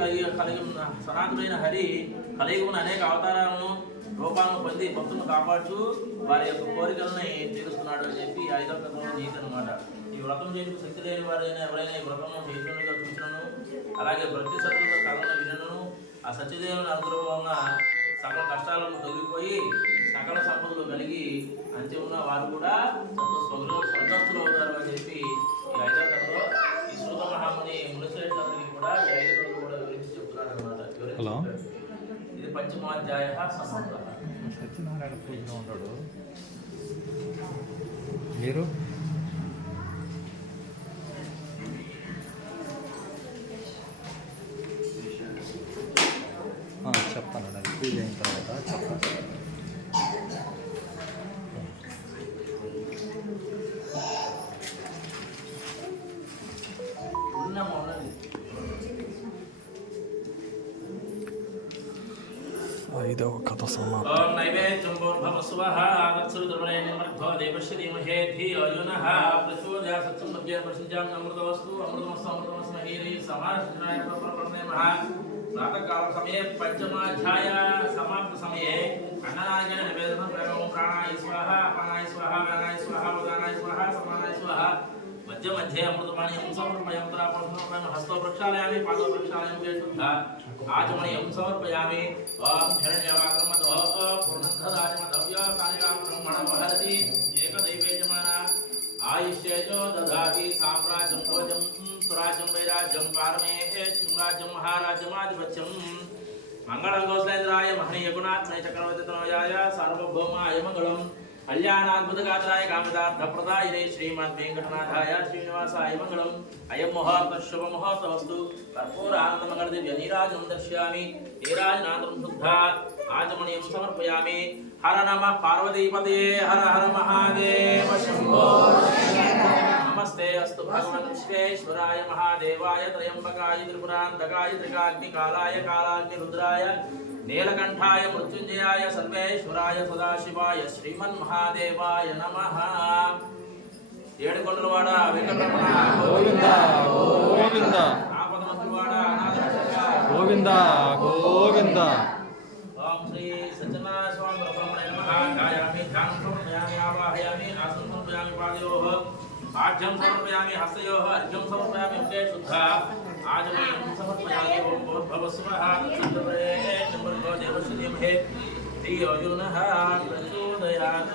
కలియుగమున అనేక అవతారాలను రూపాలను పొంది భక్తులను కాపాడుతూ వారి యొక్క కోరికలని తీరుస్తున్నాడు అని చెప్పి 5వ కథలో నీతి అనమాట. ఈ వ్రతం చేసి శక్తి లేని వారైనా ఎవరైనా ఈ వ్రతము చైతన్యంగా చూసినను, అలాగే భక్తి శ్రద్ధలతో కథలను వినను ఆ సత్యదేవుని అనుగ్రహం వలన సకల కష్టాలను తొలగిపోయి సకల సంపదలు కలిగి అంత్యమున వారు కూడా స్వర్గస్థులు అవుతారు అని చెప్పి ఈ 5వ కథలో ఈ సూత మహాముని మునిశ్రేష్ఠులందరికీ కూడా ఈ 5 కథలు కూడా వివరించి చెప్తున్నాడు అనమాట. ఇది పంచమాధ్యాయ సమాప్తః. సత్యనారాయణ పూజలో ఉన్నాడు మీరు చెప్తాను అది పూజ అయిన తర్వాత చెప్తాను. ఐదవ కథ సమాప్తం. ఓం నైవేద్యం భూర్భవ స్వః ఆగత్సురుద్రవరేణ్యమర్భవ దేవశ్రీ ధీమహే ధియో యోనః ప్రచోదయాత్ సత్యం సభ్య ప్రసిద్ధాం అమృతవస్తు అమృతమస్తు హీరి సమాజనాయ పరబ్రహ్మణః ప్రాతకాల సమయే పంచమాధ్యాయ సమాప్త సమయే అన్ననాయన నివేదనం ప్రేమం ప్రాణాయ స్వాహ అపానాయ స్వాహ వ్యానాయ స్వాహ ఉదానాయ స్వాహ సమానాయ స్వాహ మధ్య మధ్య అమృతపాణీయం సమర్పయామి తరాపర్శనం హస్తో ప్రక్షాళయామి పాదో ప్రక్షాళయామి శుద్ధ ఆచమనీయం సమర్పయామి. ఓం శరణ్యవాక్రమతో పూర్ణంధరాజమదవ్య సానిరాం బ్రహ్మణ వహరతి ఏకదైవేజమాన ఆయుష్యేజో దదాతి సామ్రాజ్యం భోజం స్వరాజ్యం వైరాజ్యం పారమేహే సింహరాజ్యం మహారాజ్యమాధిపత్యం. మంగళం గోసలేంద్రాయ మహనీయ గుణాత్మయ చక్రవర్తి తనయాయ సార్వభౌమాయ మంగళం. కళ్యాణాద్భుతగాత్రాయ కామితార్థప్రదాయినే శ్రీమద్ వెంకటనాథాయ శ్రీనివాసాయ మంగళం. అయం ముహూర్త శుభ ముహూర్తమస్తు. కర్పూరానందమంగళ దివ్య నీరాజనం దర్శయామి. నీరాజనాదం శుద్ధ ఆచమనీయం సమర్పయామి. హర నమ పార్వతీపతే హర హర మహాదేవ శంభో. నమస్తే అస్తు భగవన్ విశ్వేశ్వరాయ మహాదేవాయ త్రయంబకాయ త్రిపురాంతకాయ త్రికాగ్నికాలాయ కాలాగ్ని రుద్రాయ నీలకంఠాయ మృత్యుంజయాయ సర్వేశ్వరాయ సదాశివాయ శ్రీమన్మహాదేవాయ నమః. ఏడుకొండలవాడ వెంకటరమణ గోవింద గోవింద. ఆపదమంత్రివాడ అనాథరక్షక గోవింద గోవింద. ఓం శ్రీ సత్యనారాయణ స్వామి బ్రహ్మణే నమః. గాయామి ధ్యానం సమర్పయామి ఆవాహయామి ఆసనం సమర్పయామి పాదయోః ఆజ్యం సమర్పయామి హస్తయోః అర్ఘ్యం సమర్పయామి ముఖే శుద్ధ ఆజమయం సమర్పయామి. ఓం భూర్భువః స్వః తత్సవితుర్వరేణ్యం భర్గో దేవస్య ధీమహి ధియో యోనః ప్రచోదయాత్.